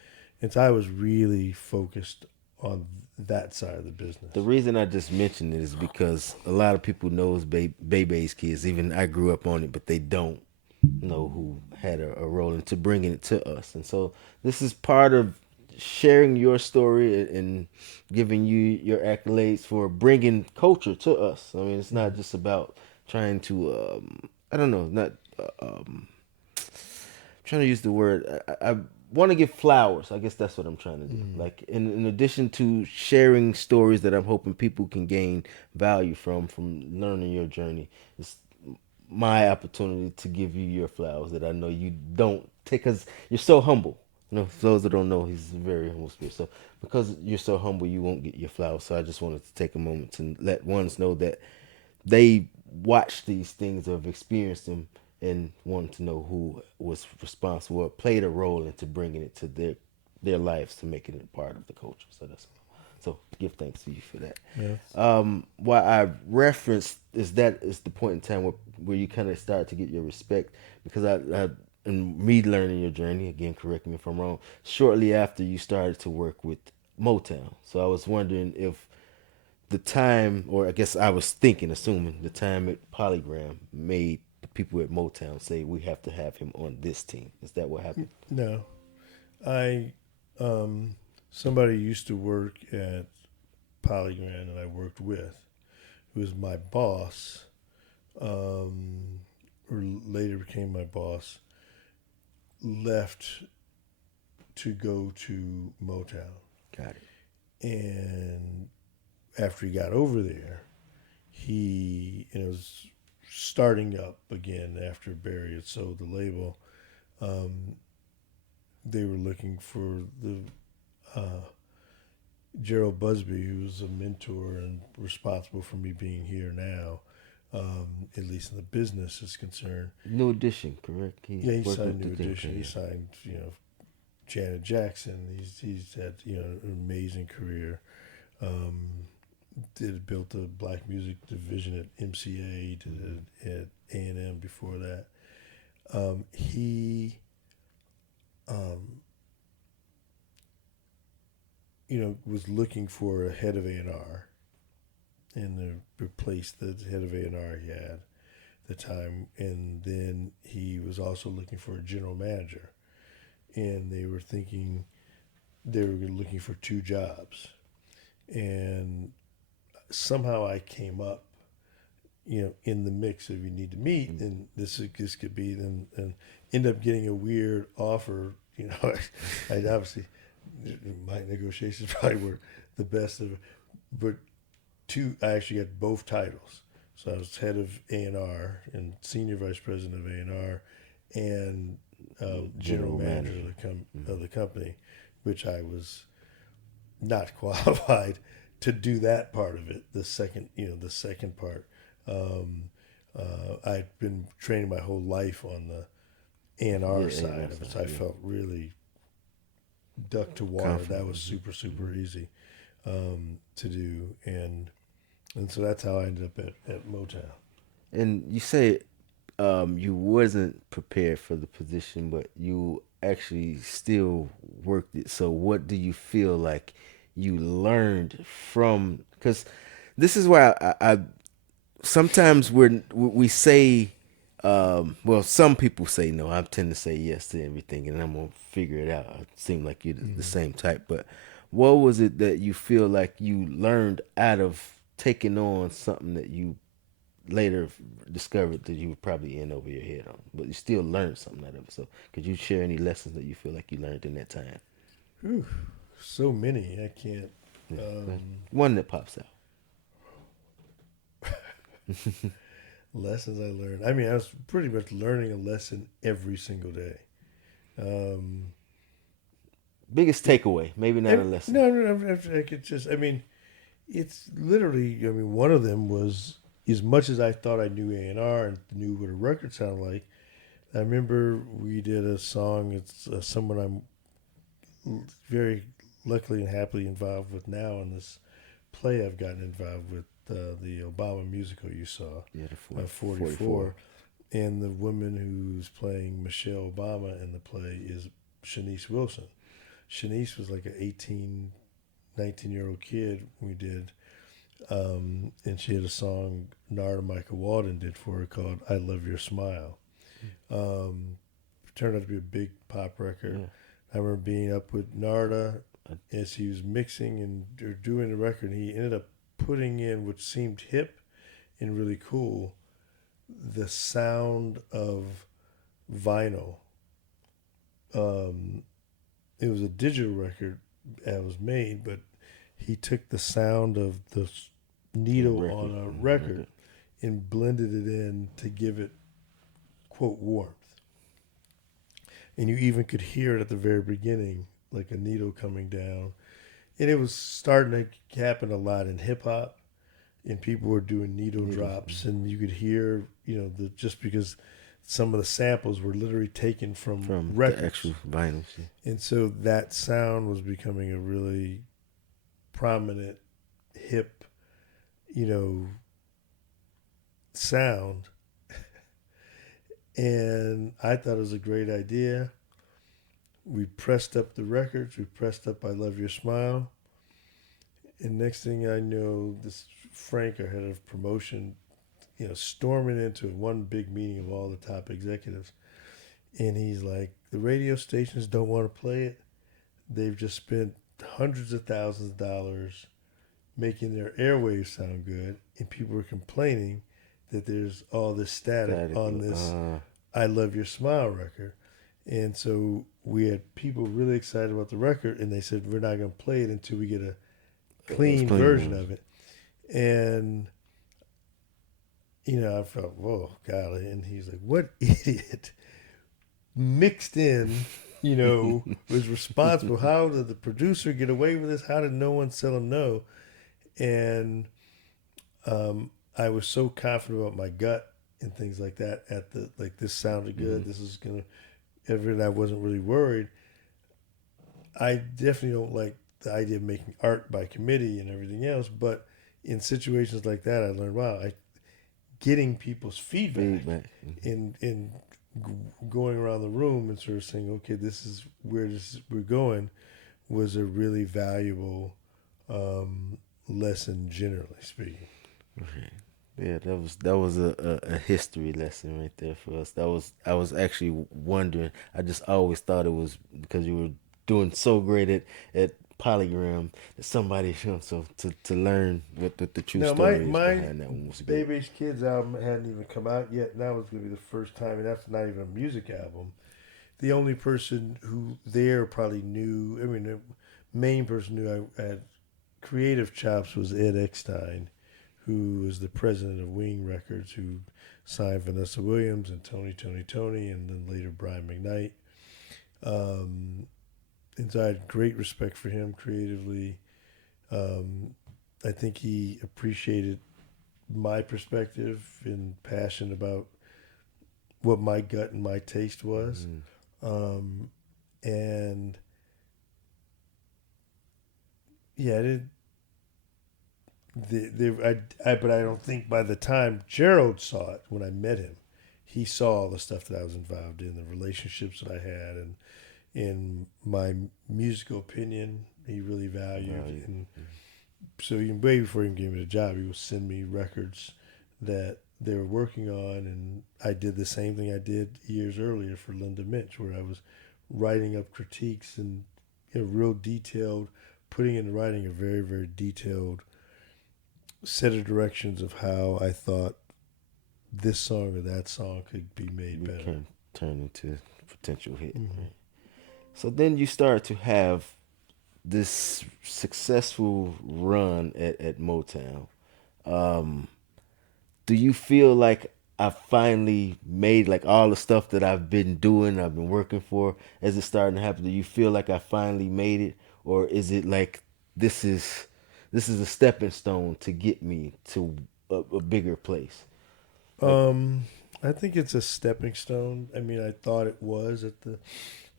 and so I was really focused on that side of the business. The reason I just mentioned it is because a lot of people knows Bebe's kids. Even I grew up on it, but they don't know who had a role into bringing it to us. And so this is part of sharing your story and giving you your accolades for bringing culture to us. I mean, it's not just about trying to I don't know, not trying to use the word. I want to give flowers. I guess that's what I'm trying to do. Like in addition to sharing stories that I'm hoping people can gain value from learning your journey, it's my opportunity to give you your flowers that I know you don't take, because you're so humble. You know, for those that don't know, he's a very humble spirit. So because you're so humble, you won't get your flowers. So I just wanted to take a moment to let ones know that they watch these things or have experienced them and wanted to know who was responsible or played a role into bringing it to their lives, to making it part of the culture. So that's all. So give thanks to you for that. Yes. What I referenced is the point in time where you kind of start to get your respect, because I and me learning your journey, again, correct me if I'm wrong, shortly after you started to work with Motown. So I was wondering if the time, or I guess I was assuming the time at Polygram made the people at Motown say we have to have him on this team. Is that what happened? No, I somebody used to work at Polygram and I worked with, who was my boss, or later became my boss, left to go to Motown. Got it. And after he got over there, it was starting up again after Barry had sold the label. They were looking for the Gerald Busby, who was a mentor and responsible for me being here now, at least in the business is concerned. New Edition, correct? He signed New Edition. He signed, Janet Jackson. He's had an amazing career. Built the black music division at MCA, did it at A&M before that. He was looking for a head of A&R and to replace the head of A&R he had at the time. And then he was also looking for a general manager. And they were looking for two jobs. And somehow I came up, in the mix of you need to meet, and this could be, and end up getting a weird offer. I obviously, my negotiations probably were the best of it, but I actually got both titles. So I was head of A&R and senior vice president of A&R and general manager of the company, which I was not qualified to do that part of it. The second part. I'd been training my whole life on the A&R side of it, so I felt really duck to water. That was super, super easy to do, and so that's how I ended up at Motown. And you say you wasn't prepared for the position, but you actually still worked it. So what do you feel like you learned from? Because this is why I sometimes we say, well, some people say no. I tend to say yes to everything, and I'm gonna figure it out. It seems like you're the same type, but what was it that you feel like you learned out of taking on something that you later discovered that you were probably in over your head on, but you still learned something out of it? So, could you share any lessons that you feel like you learned in that time? Whew, so many. I can't. Yeah, Um, one that pops out. Lessons I learned. I mean, I was pretty much learning a lesson every single day. Um, Biggest takeaway, maybe not a lesson. no, I could just. I mean, it's literally. I mean, one of them was as much as I thought I knew A&R and knew what a record sounded like. I remember we did a song. It's someone very luckily and happily involved with now in this play I've gotten involved with, the Obama musical you saw, Yeah, the 44. And the woman who's playing Michelle Obama in the play is Shanice Wilson. Shanice was like an 18, 19-year-old kid we did. And she had a song Narda Michael Walden did for her called I Love Your Smile. Um, Turned out to be a big pop record. Yeah. I remember being up with Narda as he was mixing and or doing the record. And he ended up putting in what seemed hip and really cool, the sound of vinyl. It was a digital record that was made, but he took the sound of the needle on a record and blended it in to give it, quote, warmth. And you even could hear it at the very beginning, like a needle coming down. And it was starting to happen a lot in hip hop, and people were doing needle drops, and you could hear, just because some of the samples were literally taken from records. The actual vinyl. And so that sound was becoming a really prominent, hip, sound. And I thought it was a great idea. We pressed up the records. We pressed up I Love Your Smile. And next thing I know, this Frank, our head of promotion, storming into one big meeting of all the top executives. And he's like, the radio stations don't want to play it. They've just spent hundreds of thousands of dollars making their airwaves sound good. And people are complaining that there's all this static on this I Love Your Smile record. And so we had people really excited about the record, and they said, we're not going to play it until we get a clean version of it. And, I felt, whoa, God. And he's like, what idiot mixed in, was responsible? How did the producer get away with this? How did no one tell him no? And I was so confident about my gut and things like that this sounded good. Mm-hmm. This is going to, everything. I wasn't really worried. I definitely don't like the idea of making art by committee and everything else, but in situations like that, I learned, getting people's feedback. And going around the room and sort of saying, okay, this is where we're going, was a really valuable lesson, generally speaking. Okay. Yeah, that was a history lesson right there for us. I was actually wondering. I just always thought it was because you were doing so great at Polygram that somebody, so to learn what the true story is behind that one was great. Baby's Kids album hadn't even come out yet, and that was going to be the first time, and that's not even a music album. The only person who there probably knew, the main person who I had creative chops was Ed Eckstein, who was the president of Wing Records, who signed Vanessa Williams and Tony, and then later Brian McKnight. And so I had great respect for him creatively. I think he appreciated my perspective and passion about what my gut and my taste was. Mm-hmm. And yeah, but I don't think by the time Gerald saw it, when I met him, he saw all the stuff that I was involved in, the relationships that I had, and in my musical opinion, he really valued. Right. And so even way before he gave me the job, he would send me records that they were working on, and I did the same thing I did years earlier for Linda Mitch, where I was writing up critiques and real detailed, putting in writing a very, very detailed set of directions of how I thought this song or that song could be made You better. can turn into potential hit. Mm-hmm. Right? So then you start to have this successful run at Motown. Um, do you feel like I finally made like all the stuff that I've been doing, I've been working for, as it's starting to happen? Do you feel like I finally made it, or is it like this is this is a stepping stone to get me to a bigger place? Like, I think it's a stepping stone. I mean, I thought it was at the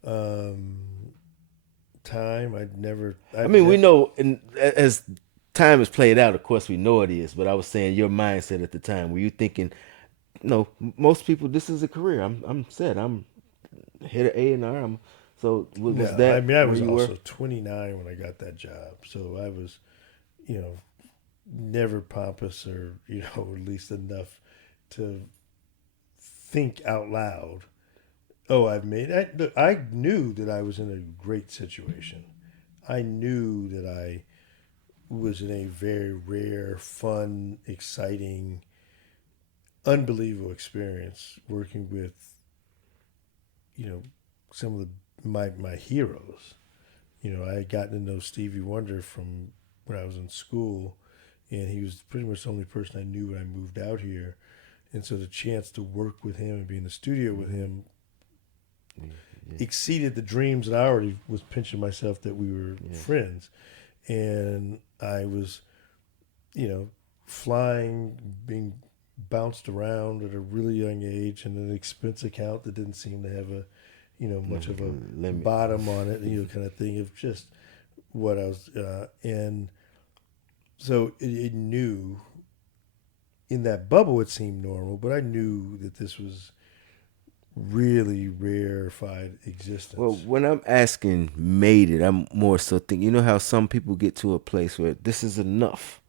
um, time. I mean, we know, and as time has played out, of course, we know it is. But I was saying, your mindset at the time, were you thinking, no, most people, this is a career. I'm set. I'm head of A&R. So was No, I that mean, I where was you were? also 29 when I got that job. So I was, you know, never pompous or, at least enough to think out loud. Oh, I've made it. Look, I knew that I was in a great situation. I knew that I was in a very rare, fun, exciting, unbelievable experience working with, some of my heroes. I had gotten to know Stevie Wonder from when I was in school, and he was pretty much the only person I knew when I moved out here. And so the chance to work with him and be in the studio with him exceeded the dreams that I already was pinching myself that we were friends. And I was, flying, being bounced around at a really young age in an expense account that didn't seem to have much of a limit. bottom on it, kind of thing of just what I was, and so it knew in that bubble it seemed normal, but I knew that this was really rarefied existence. Well, when I'm asking made it, I'm more so thinking, you know how some people get to a place where this is enough.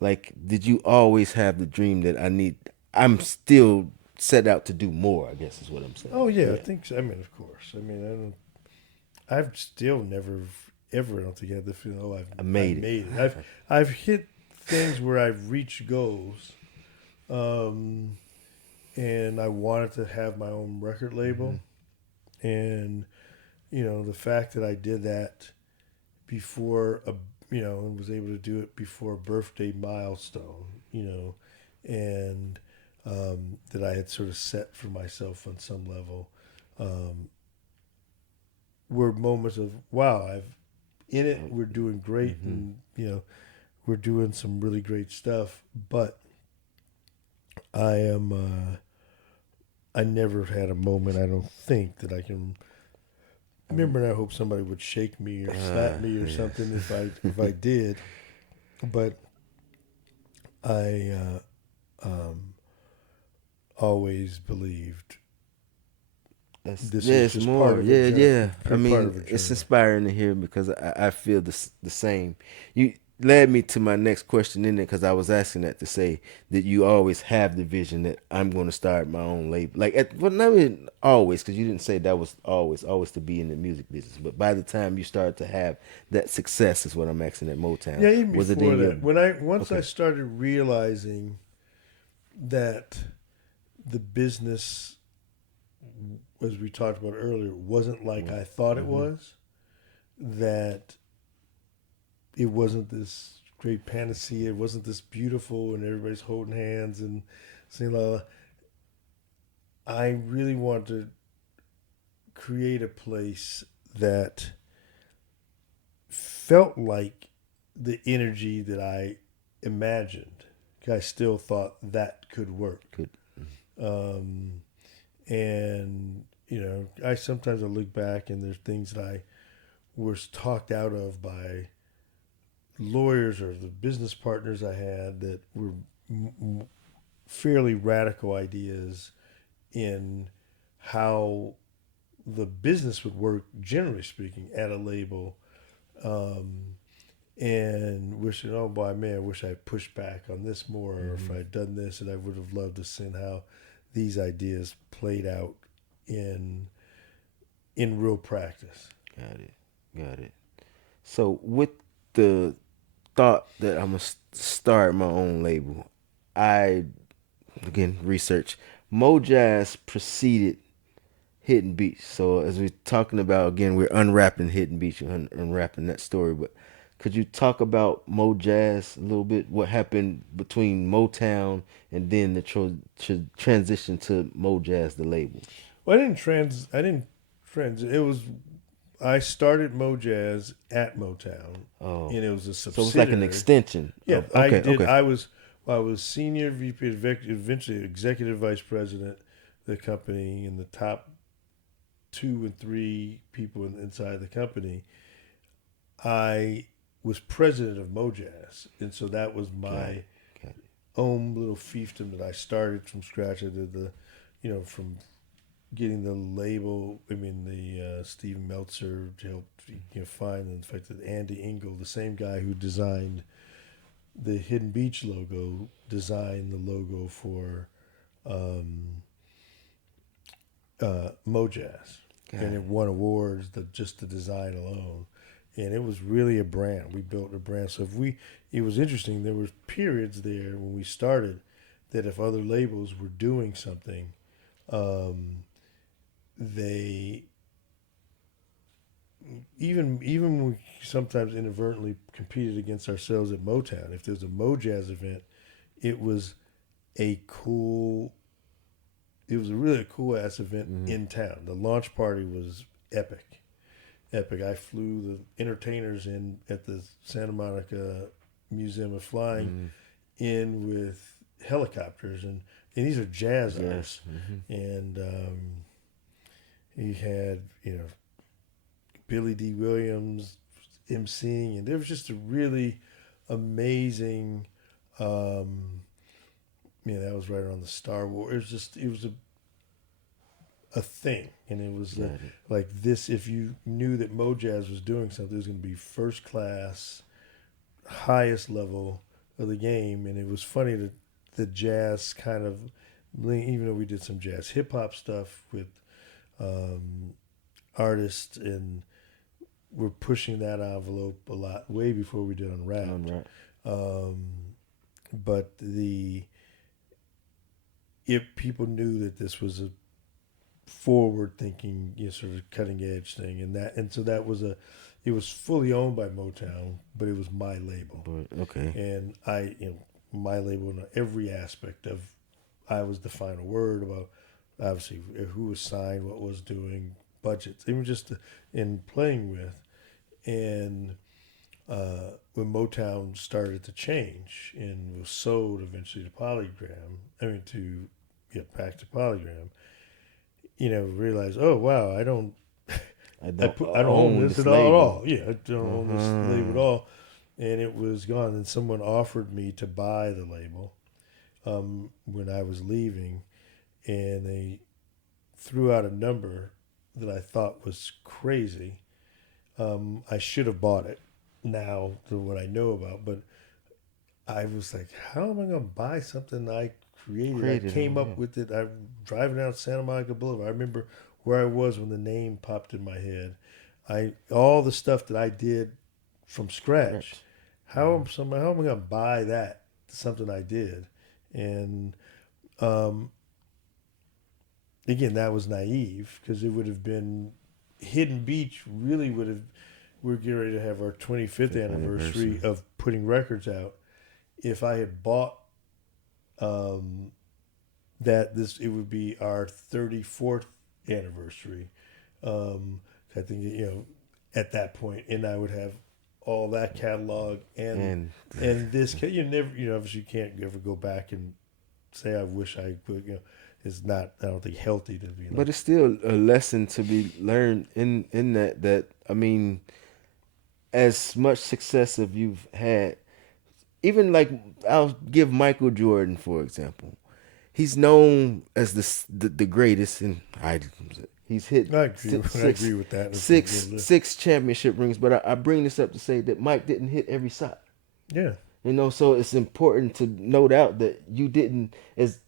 Like, did you always have the dream that I'm still set out to do more, I guess is what I'm saying. Oh yeah, I think so. I mean, of course. I mean, I've still never ever, I don't think, had the feeling, oh, I made it. I've hit things where I've reached goals, and I wanted to have my own record label, and the fact that I did that before and was able to do it before a birthday milestone, and that I had sort of set for myself on some level, were moments of, wow, we're doing great, and we're doing some really great stuff, but I never had a moment, I don't think, that I can remember, and I hope somebody would shake me or slap me or something if I did. But I always believed this is just more. part of a journey. Yeah. I Part mean, of a it's journey. inspiring to hear because I feel the same. You led me to my next question in there because I was asking that to say that you always have the vision that I'm going to start my own label. Like, well, not even always, because you didn't say that was always to be in the music business. But by the time you started to have that success, is what I'm asking at Motown. Yeah, even was before it in that, your once I started realizing that the business, as we talked about earlier, wasn't like I thought it was, that it wasn't this great panacea, it wasn't this beautiful and everybody's holding hands and saying, I really wanted to create a place that felt like the energy that I imagined. I still thought that could work. And I sometimes look back and there's things that I was talked out of by lawyers or the business partners I had that were fairly radical ideas, in how the business would work, generally speaking, at a label. Um, and wishing, oh boy, man, I wish I pushed back on this more, or if I'd done this, and I would have loved to seen how these ideas played out in real practice. Got it. Got it. So with the thought that I'm gonna start my own label, I again research. Mojazz preceded Hidden Beach. So as we're talking about again, we're unwrapping Hidden Beach and unwrapping that story. But could you talk about Mojazz a little bit? What happened between Motown and then the transition to Mojazz, the label? Well, I didn't trans. It was I started Mojazz at Motown, Oh, and it was a so it's like an subsidiary. extension. Yeah, Of, I okay, did. okay, I was senior VP, eventually executive vice president of the company, and the top 2 and 3 people inside the company. I was president of Mojazz, and so that was got my it, got it. own little fiefdom that I started from scratch. I did from getting the label. I mean, the Steve Meltzer helped find, and in fact, that Andy Engel, the same guy who designed the Hidden Beach logo, designed the logo for um, Mojazz, Got and it it. won awards. Just the design alone, and it was really a brand. We built a brand. So it was interesting. There was periods there when we started that if other labels were doing something, um, they even when we sometimes inadvertently competed against ourselves at Motown. If there's a Mojazz event, it was a cool. It was a really cool ass event in town. The launch party was epic, epic. I flew the entertainers in at the Santa Monica Museum of Flying in with helicopters, and these are jazz artists, Yes. Hmm. and he had Billy D. Williams emceeing, and there was just a really amazing. That was right around the Star Wars. It was a thing, and it was Got it. like this. If you knew that Mojazz was doing something, it was going to be first class, highest level of the game, and it was funny that the jazz kind of, even though we did some jazz hip hop stuff with artists, and we're pushing that envelope a lot way before we did Unwrapped. Right. Um, but if people knew that this was a forward thinking, sort of cutting edge thing, and so it was fully owned by Motown, but it was my label, But okay. and my label in every aspect of, I was the final word about obviously who was signed, what was doing, budgets, even just in playing with, and when Motown started to change and was sold eventually to back to Polygram, realized, oh wow, I don't I don't I don't own this at label. all. Yeah, I don't own this label at all. And it was gone. And someone offered me to buy the label when I was leaving, and they threw out a number that I thought was crazy. I should have bought it now to what I know about, but I was like, how am I going to buy something I created? I came up with it. I'm driving down Santa Monica Boulevard. I remember where I was when the name popped in my head. All the stuff that I did from scratch. How am I going to buy that? Something I did, and again, that was naive, because it would have been Hidden Beach. Really would have. We're getting ready to have our 25th anniversary of putting records out. If I had bought it would be our 34th anniversary. I think at that point, and I would have all that catalog and this. You never, obviously you can't ever go back and say I wish I could. It's not, I don't think, healthy to be. But it's still a lesson to be learned in that I mean, as much success as you've had, even like I'll give Michael Jordan for example. he's known as the greatest, and he's hit I agree. I six agree with that. six championship rings. But I bring this up to say that Mike didn't hit every shot. Yeah. You know, so it's important to note out that you didn't, as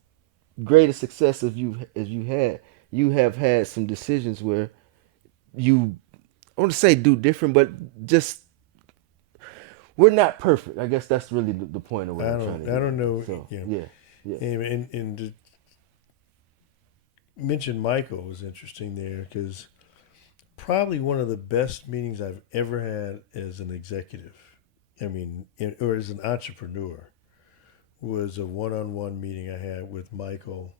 great a success as you had, you have had some decisions where you, I want to say do different, but just we're not perfect. I guess that's really the point of what I'm trying to I get don't at. know. So You know, yeah, yeah. and to mention Michael was interesting there because probably one of the best meetings I've ever had as an executive. I mean, or as an entrepreneur, was a one-on-one meeting I had with Michael.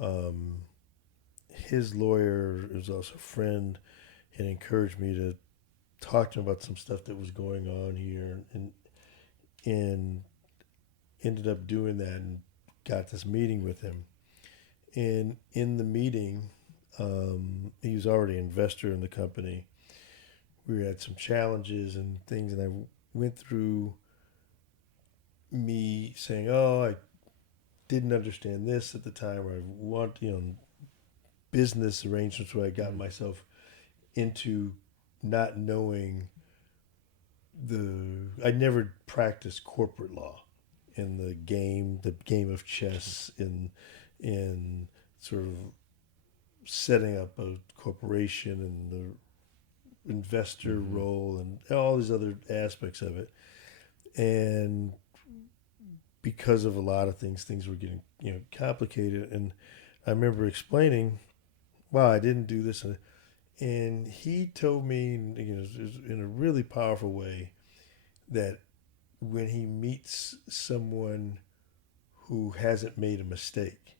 Um, his lawyer was also a friend and encouraged me to talk to him about some stuff that was going on here, and ended up doing that and got this meeting with him. And in the meeting, he was already an investor in the company. We had some challenges and things, and I went through me saying, "Oh, I didn't understand this at the time, or I want, business arrangements where I got myself into not knowing the. I never practiced corporate law in the game of chess, in sort of setting up a corporation and the investor role and all these other aspects of it. And because of a lot of things were getting complicated. And I remember explaining, "Wow, I didn't do this," and he told me, in a really powerful way, that when he meets someone who hasn't made a mistake,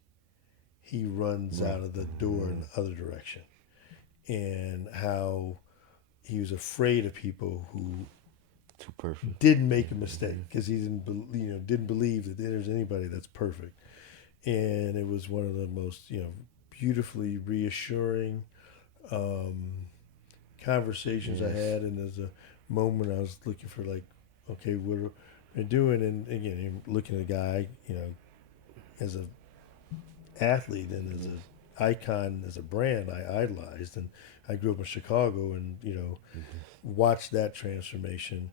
he runs out of the door in the other direction, and how he was afraid of people who Too perfect. didn't make a mistake because he didn't believe that there's anybody that's perfect. And it was one of the most beautifully reassuring um, conversations I had. And there's a moment I was looking for, like, okay, what are we doing? And again, looking at a guy, as a athlete and as an icon, as a brand I idolized, and I grew up in Chicago, and watched that transformation,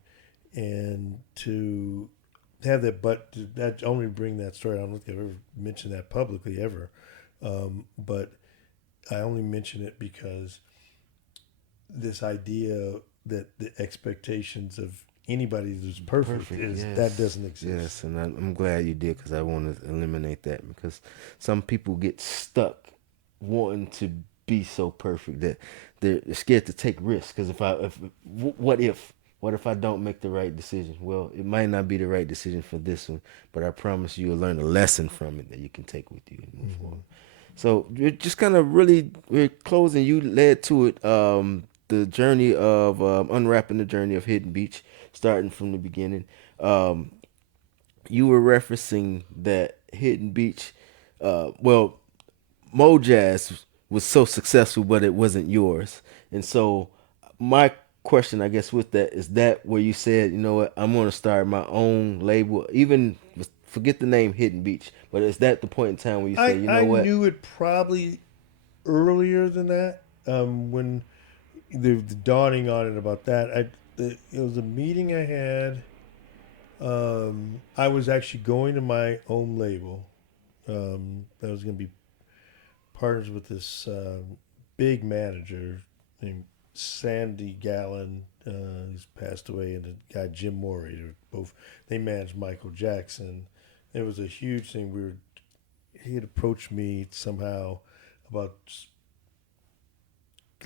and to have that, but to that only bring that story. I don't think I've ever mentioned that publicly ever, but I only mention it because this idea that the expectations of anybody who's perfect, is yes. that doesn't exist. Yes, and I'm glad you did, because I want to eliminate that, because some people get stuck wanting to be so perfect that they're scared to take risks. Because what if I don't make the right decision? Well, it might not be the right decision for this one, but I promise you'll learn a lesson from it that you can take with you and move forward. So we're just kind of we're closing. You led to it, the journey of unwrapping the journey of Hidden Beach, starting from the beginning. Um, you were referencing that Hidden Beach, well, Mojazz was so successful, but it wasn't yours. And so my question, I guess, with that is that where you said, you know what, I'm going to start my own label, even forget the name Hidden Beach, but is that the point in time where you say, you know I what? knew it probably earlier than that. When the dawning on it about that, it was a meeting I had. I was actually going to my own label. I was going to be partners with this big manager named Sandy Gallen. He's passed away, and the guy Jim Morey. They managed Michael Jackson. It was a huge thing. He had approached me somehow about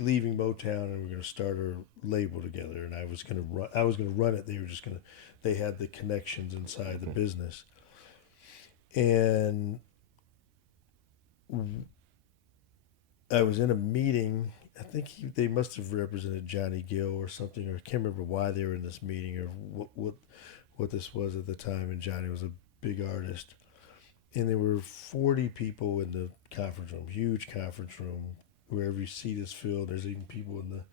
leaving Motown, and we were going to start our label together. And I was going to run it. They were just going to. They had the connections inside the business, and I was in a meeting. I think they must have represented Johnny Gill or something, or I can't remember why they were in this meeting or what this was at the time. And Johnny was a big artist, and there were 40 people in the conference room, huge conference room, where every seat is filled. There's even people in the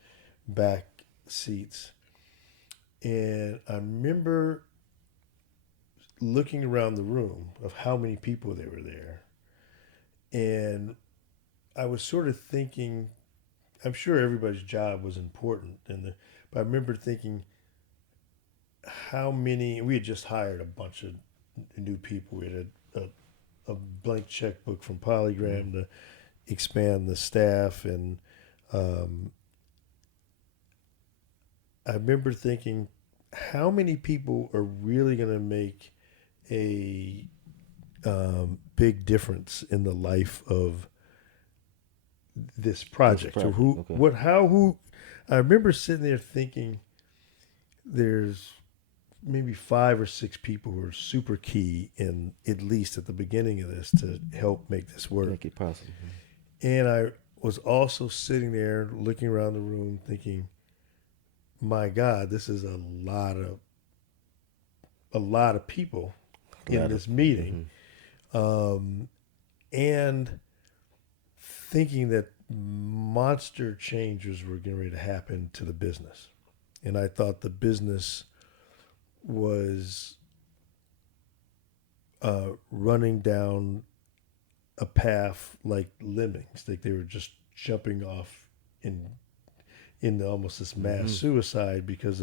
back seats. And I remember looking around the room of how many people they were there, And I was sort of thinking, I'm sure everybody's job was important, but I remember thinking how many, we had just hired a bunch of new people. We had a blank checkbook from Polygram to expand the staff. And I remember thinking, how many people are really going to make a big difference in the life of this project? Or who, okay. what, how, who? I remember sitting there thinking, there's maybe 5 or 6 people who are super key in, at least at the beginning of this, to help make this work. Make it possible. And I was also sitting there looking around the room thinking, my God, this is a lot of people in this meeting. And thinking that monster changes were getting ready to happen to the business. And I thought the business was running down a path like lemmings, like they were just jumping off in almost this mass suicide, because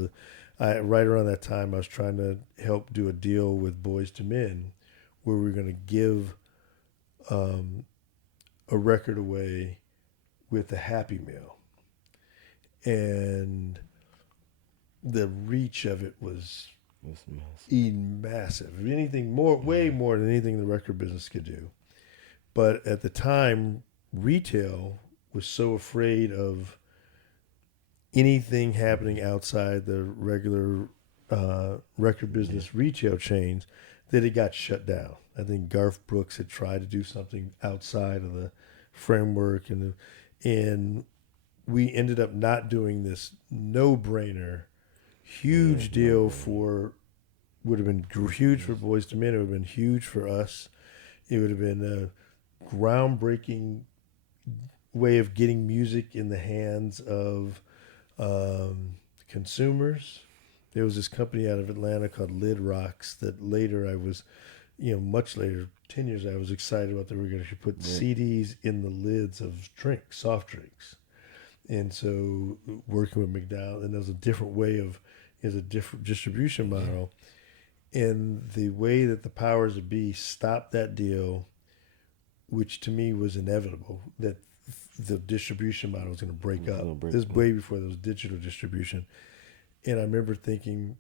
right around that time I was trying to help do a deal with Boyz II Men where we were going to give a record away with a Happy Meal, and the reach of it was massive. Anything more, way more than anything the record business could do. But at the time, retail was so afraid of anything happening outside the regular record business retail chains that it got shut down. I think Garth Brooks had tried to do something outside of the framework, and we ended up not doing this no-brainer, huge deal for, would have been huge for Boyz II Men. It would have been huge for us. It would have been a groundbreaking way of getting music in the hands of consumers. There was this company out of Atlanta called Lid Rocks that later I was, much later, 10 years, I was excited about. They were going to put CDs in the lids of drinks, soft drinks. And so working with McDowell, and there was a different way of, is a different distribution model. And the way that the powers that be stopped that deal, which to me was inevitable, that the distribution model was going to break up. This is way before there was digital distribution. And I remember thinking,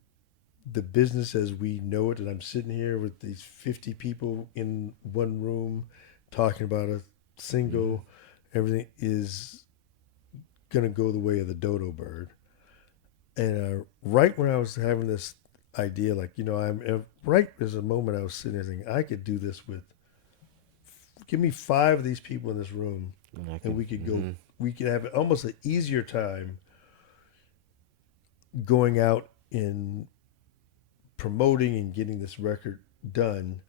the business as we know it, and I'm sitting here with these 50 people in one room talking about a single, everything is going to go the way of the dodo bird. And right when I was having this idea, I'm right, there's a moment I was sitting there thinking, I could do this with, give me 5 of these people in this room, and we could go, we could have almost an easier time going out and promoting and getting this record done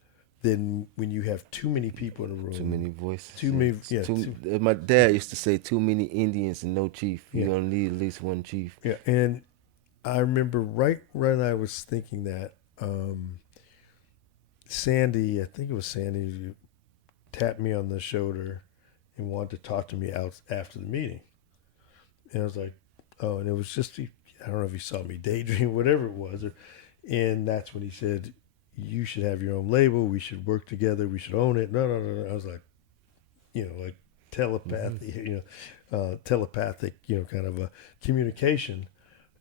than when you have too many people in a room. Too many voices. Too many. Yeah. My dad used to say, "Too many Indians and no chief. You're gonna need at least one chief." Yeah, and I remember right when I was thinking that, Sandy, I think it was Sandy, tapped me on the shoulder and wanted to talk to me out after the meeting. And I was like, oh, and it was just, I don't know if he saw me daydream, whatever it was. And that's when he said, you should have your own label. We should work together. We should own it. No. I was like, like telepathy, telepathic, kind of a communication.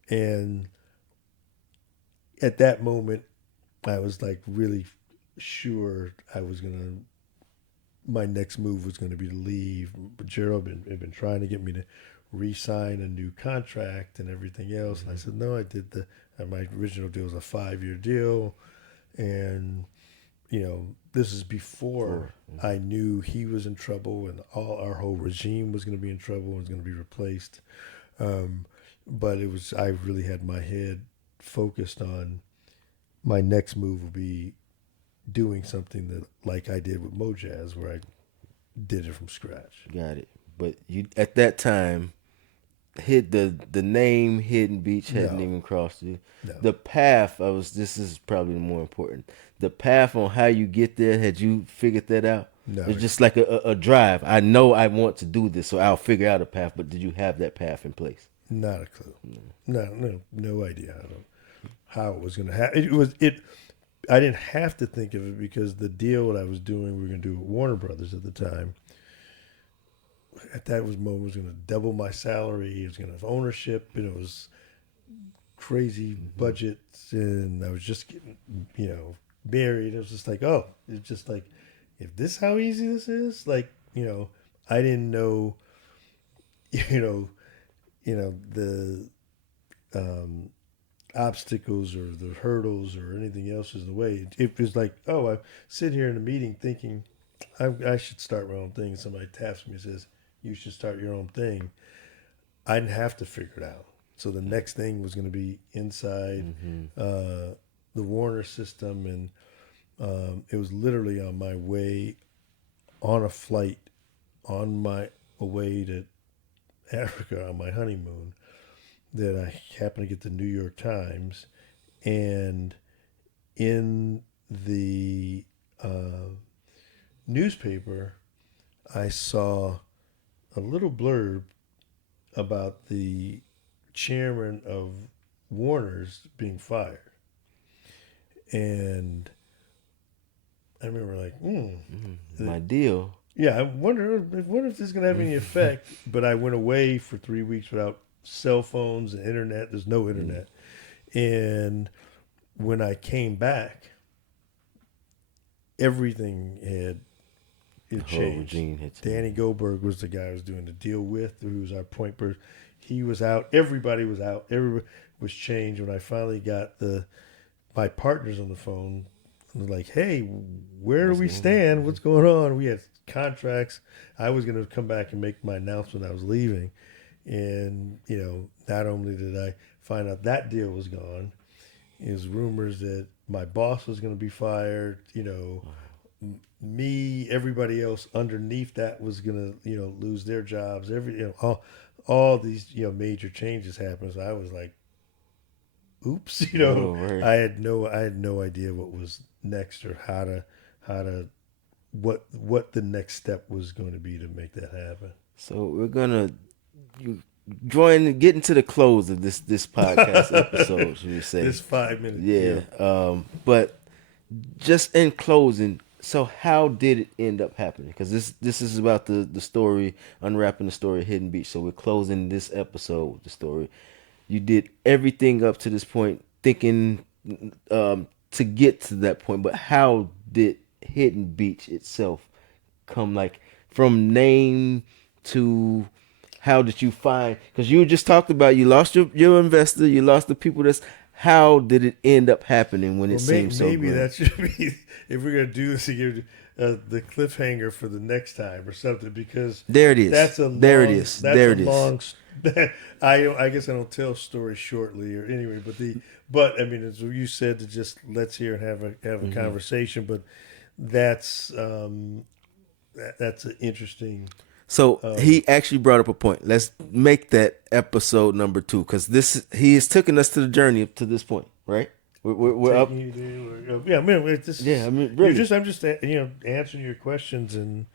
And at that moment, I was like really sure my next move was going to be to leave. But Gerald had been trying to get me to re-sign a new contract and everything else. And I said, no, I did my original deal was a 5-year deal. And, this is before I knew he was in trouble and our whole regime was going to be in trouble and was going to be replaced. But I really had my head focused on my next move would be doing something that like I did with Mojazz, where I did it from scratch. Got it. But you at that time, the name Hidden Beach hadn't even crossed you. No. The path this is probably more important. The path on how you get there, had you figured that out? No. It's just like a drive. I know I want to do this, so I'll figure out a path. But did you have that path in place? Not a clue. No idea how it was going to happen. I didn't have to think of it because the deal that I was doing, we were going to do with Warner Brothers at the time. At that moment, was going to double my salary. It was going to have ownership, and it was crazy budgets, and I was just getting, married. It was just like, it's just like, if this how easy this is, like, I didn't know, the obstacles or the hurdles or anything else is in the way. It was like, I sit here in a meeting thinking I should start my own thing, and somebody taps me and says, you should start your own thing. I didn't have to figure it out. So the next thing was going to be inside the Warner system, and it was literally on my way on a flight on my way to Africa on my honeymoon that I happened to get the New York Times, and in the newspaper I saw a little blurb about the chairman of Warner's being fired. And I remember like, my deal. Yeah, I wonder if this is going to have any effect. But I went away for 3 weeks without cell phones and internet. There's no internet. And when I came back, everything had changed. Danny Goldberg was the guy I was doing the deal with, who was our point person. He was out. Everybody was out. Everybody was changed. When I finally got my partners on the phone, I was like, hey, where do we stand? What's going on? We had contracts. I was going to come back and make my announcement I was leaving. And, not only did I find out that deal was gone, it was rumors that my boss was going to be fired, me, everybody else underneath that was going to, lose their jobs. All these, major changes happened. So I was like, oops, right. I had no idea what was next or what the next step was going to be to make that happen. So we're gonna get into the close of this podcast episode, should we say? This 5 minutes. Yeah. But just in closing, so how did it end up happening? Because this is about the story, unwrapping the story of Hidden Beach. So we're closing this episode with the story. You did everything up to this point, thinking to get to that point. But how did Hidden Beach itself come, like, from name to how did you find? Because you just talked about you lost your investor, you lost the people. How did it end up happening when it seemed so maybe good? That should be, if we're gonna do this again, the cliffhanger for the next time or something, because there it is. I guess I don't tell stories shortly or anyway, but I mean, as you said, to just let's hear and have a conversation, but that's an interesting. So he actually brought up a point. Let's make that episode number 2, because he has taken us to the journey up to this point, right? We're up. Yeah, I mean, really. I'm just answering your questions, and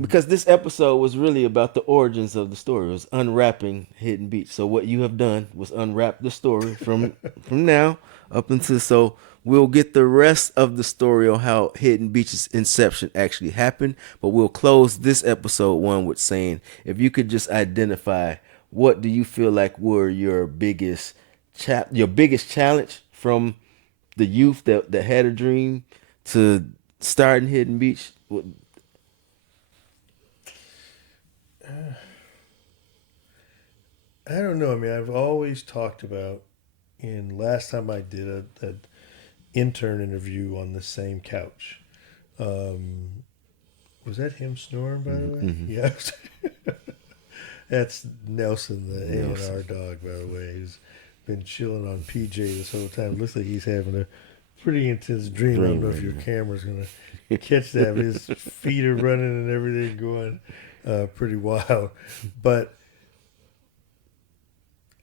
because this episode was really about the origins of the story. It was unwrapping Hidden Beach. So what you have done was unwrap the story from now up until, so we'll get the rest of the story on how Hidden Beach's inception actually happened. But we'll close this episode 1 with saying, if you could just identify, what do you feel like were your biggest challenge from the youth that had a dream to starting Hidden Beach? I don't know. I mean, I've always talked about, and last time I did an intern interview on the same couch. Was that him snoring, by the way? Mm-hmm. Yeah. That's Nelson, the A&R dog, by the way. He's been chilling on PJ this whole time. Looks like he's having a pretty intense dream. I don't know if your camera's going to catch that. But his feet are running and everything going pretty wild. But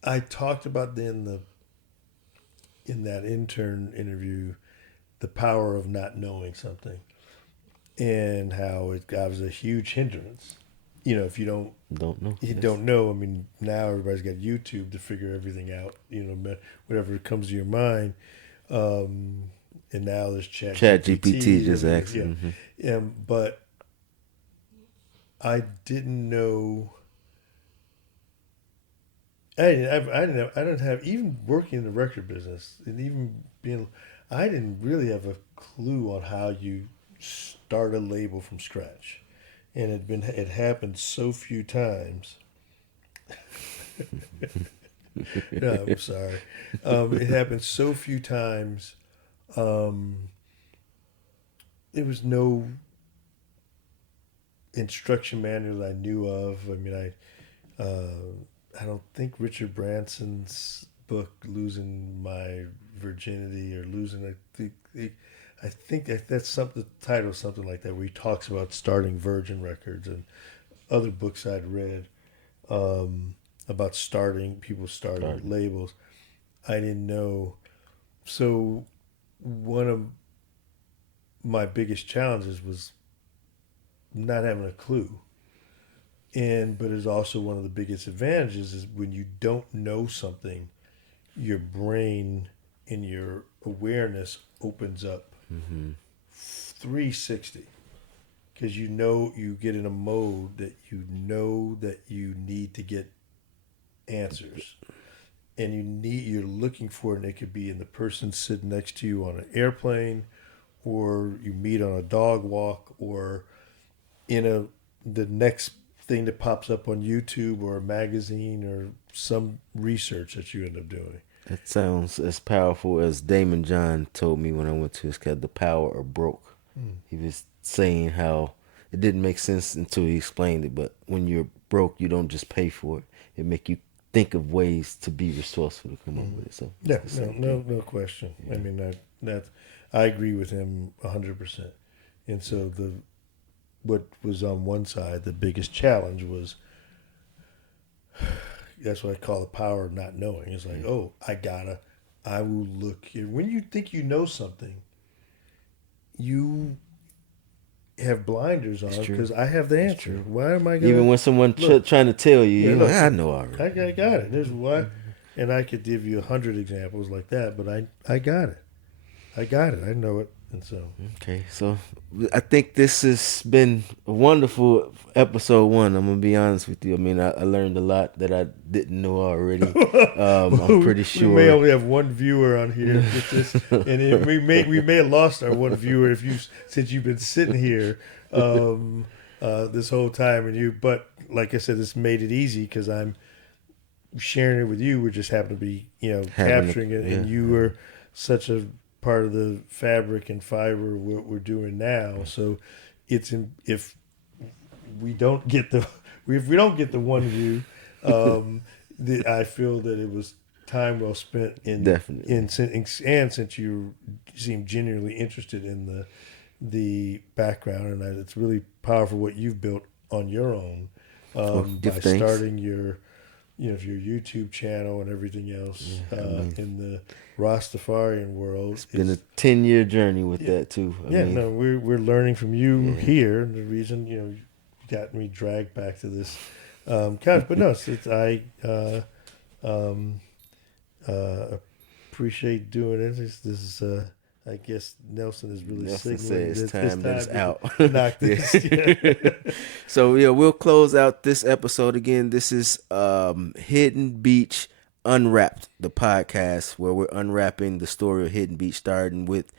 I talked about in that intern interview the power of not knowing something. and how it was a huge hindrance. You know, if you don't know. you don't know. I mean, now everybody's got YouTube to figure everything out. You know, whatever comes to your mind. And now there's Chat GPT just asked. Yeah, but I didn't know. I don't have, even working in the record business and even being, I didn't really have a clue on how you start a label from scratch, and it happened so few times. No, I'm sorry. It happened so few times. There was no instruction manual that I knew of. I mean, I don't think Richard Branson's book "Losing My Virginity" or "Losing," I think that's something. The title, something like that, where he talks about starting Virgin Records, and other books I'd read about people starting labels. I didn't know. So one of my biggest challenges was not having a clue. But it's also one of the biggest advantages is when you don't know something, your brain and your awareness opens up 360, because you get in a mode that you know that you need to get answers, and you're looking for it, and it could be in the person sitting next to you on an airplane, or you meet on a dog walk, or in the next thing that pops up on YouTube or a magazine or some research that you end up doing. That sounds as powerful as Damon John told me when I went to his The Power of Broke. He was saying how it didn't make sense until he explained it, but when you're broke, you don't just pay for it. It make you think of ways to be resourceful to come up with it. So yeah, no question. Yeah. I mean, I agree with him 100%. And so what was on one side, the biggest challenge was, that's what I call the power of not knowing. It's like, I will look here. When you think you know something, you have blinders on, because I have the answer. Why am I going even when someone trying to tell you, you're like, I know already. I got it. There's why. And I could give you 100 examples like that, but I got it. I got it. I know it. And so, okay, so I think this has been a wonderful episode 1. I'm gonna be honest with you. I mean, I learned a lot that I didn't know already. I'm pretty sure we may only have one viewer on here with this, and we may have lost our one viewer since you've been sitting here this whole time, But like I said, this made it easy because I'm sharing it with you. We just happen to be capturing it, and you were such a part of the fabric and fiber of what we're doing now. So if we don't get the one view, I feel that it was time well spent definitely. And since you seem genuinely interested in the background, and it's really powerful what you've built on your own by starting your YouTube channel and everything else in the Rastafarian world. It's been a 10-year journey with that too. I mean, we're learning from you here, and the reason you got me dragged back to this couch. But no, I appreciate doing it. This is I guess Nelson is really signaling this time that is out. Knock this. So we'll close out this episode again. This is Hidden Beach Unwrapped, the podcast where we're unwrapping the story of Hidden Beach, starting with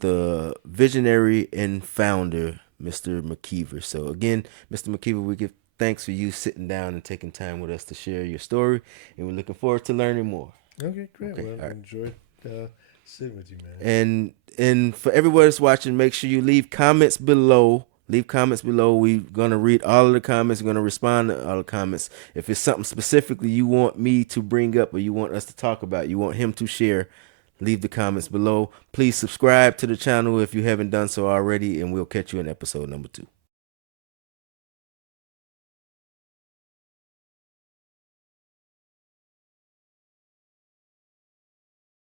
the visionary and founder, Mr. McKeever. So again, Mr. McKeever, we give thanks for you sitting down and taking time with us to share your story, and we're looking forward to learning more. Okay, great. Okay, I enjoyed sitting with you, man. And for everybody that's watching, make sure you leave comments below. We're going to read all of the comments. We're going to respond to all the comments. If it's something specifically you want me to bring up or you want us to talk about, you want him to share, leave the comments below. Please subscribe to the channel if you haven't done so already, and we'll catch you in episode number 2.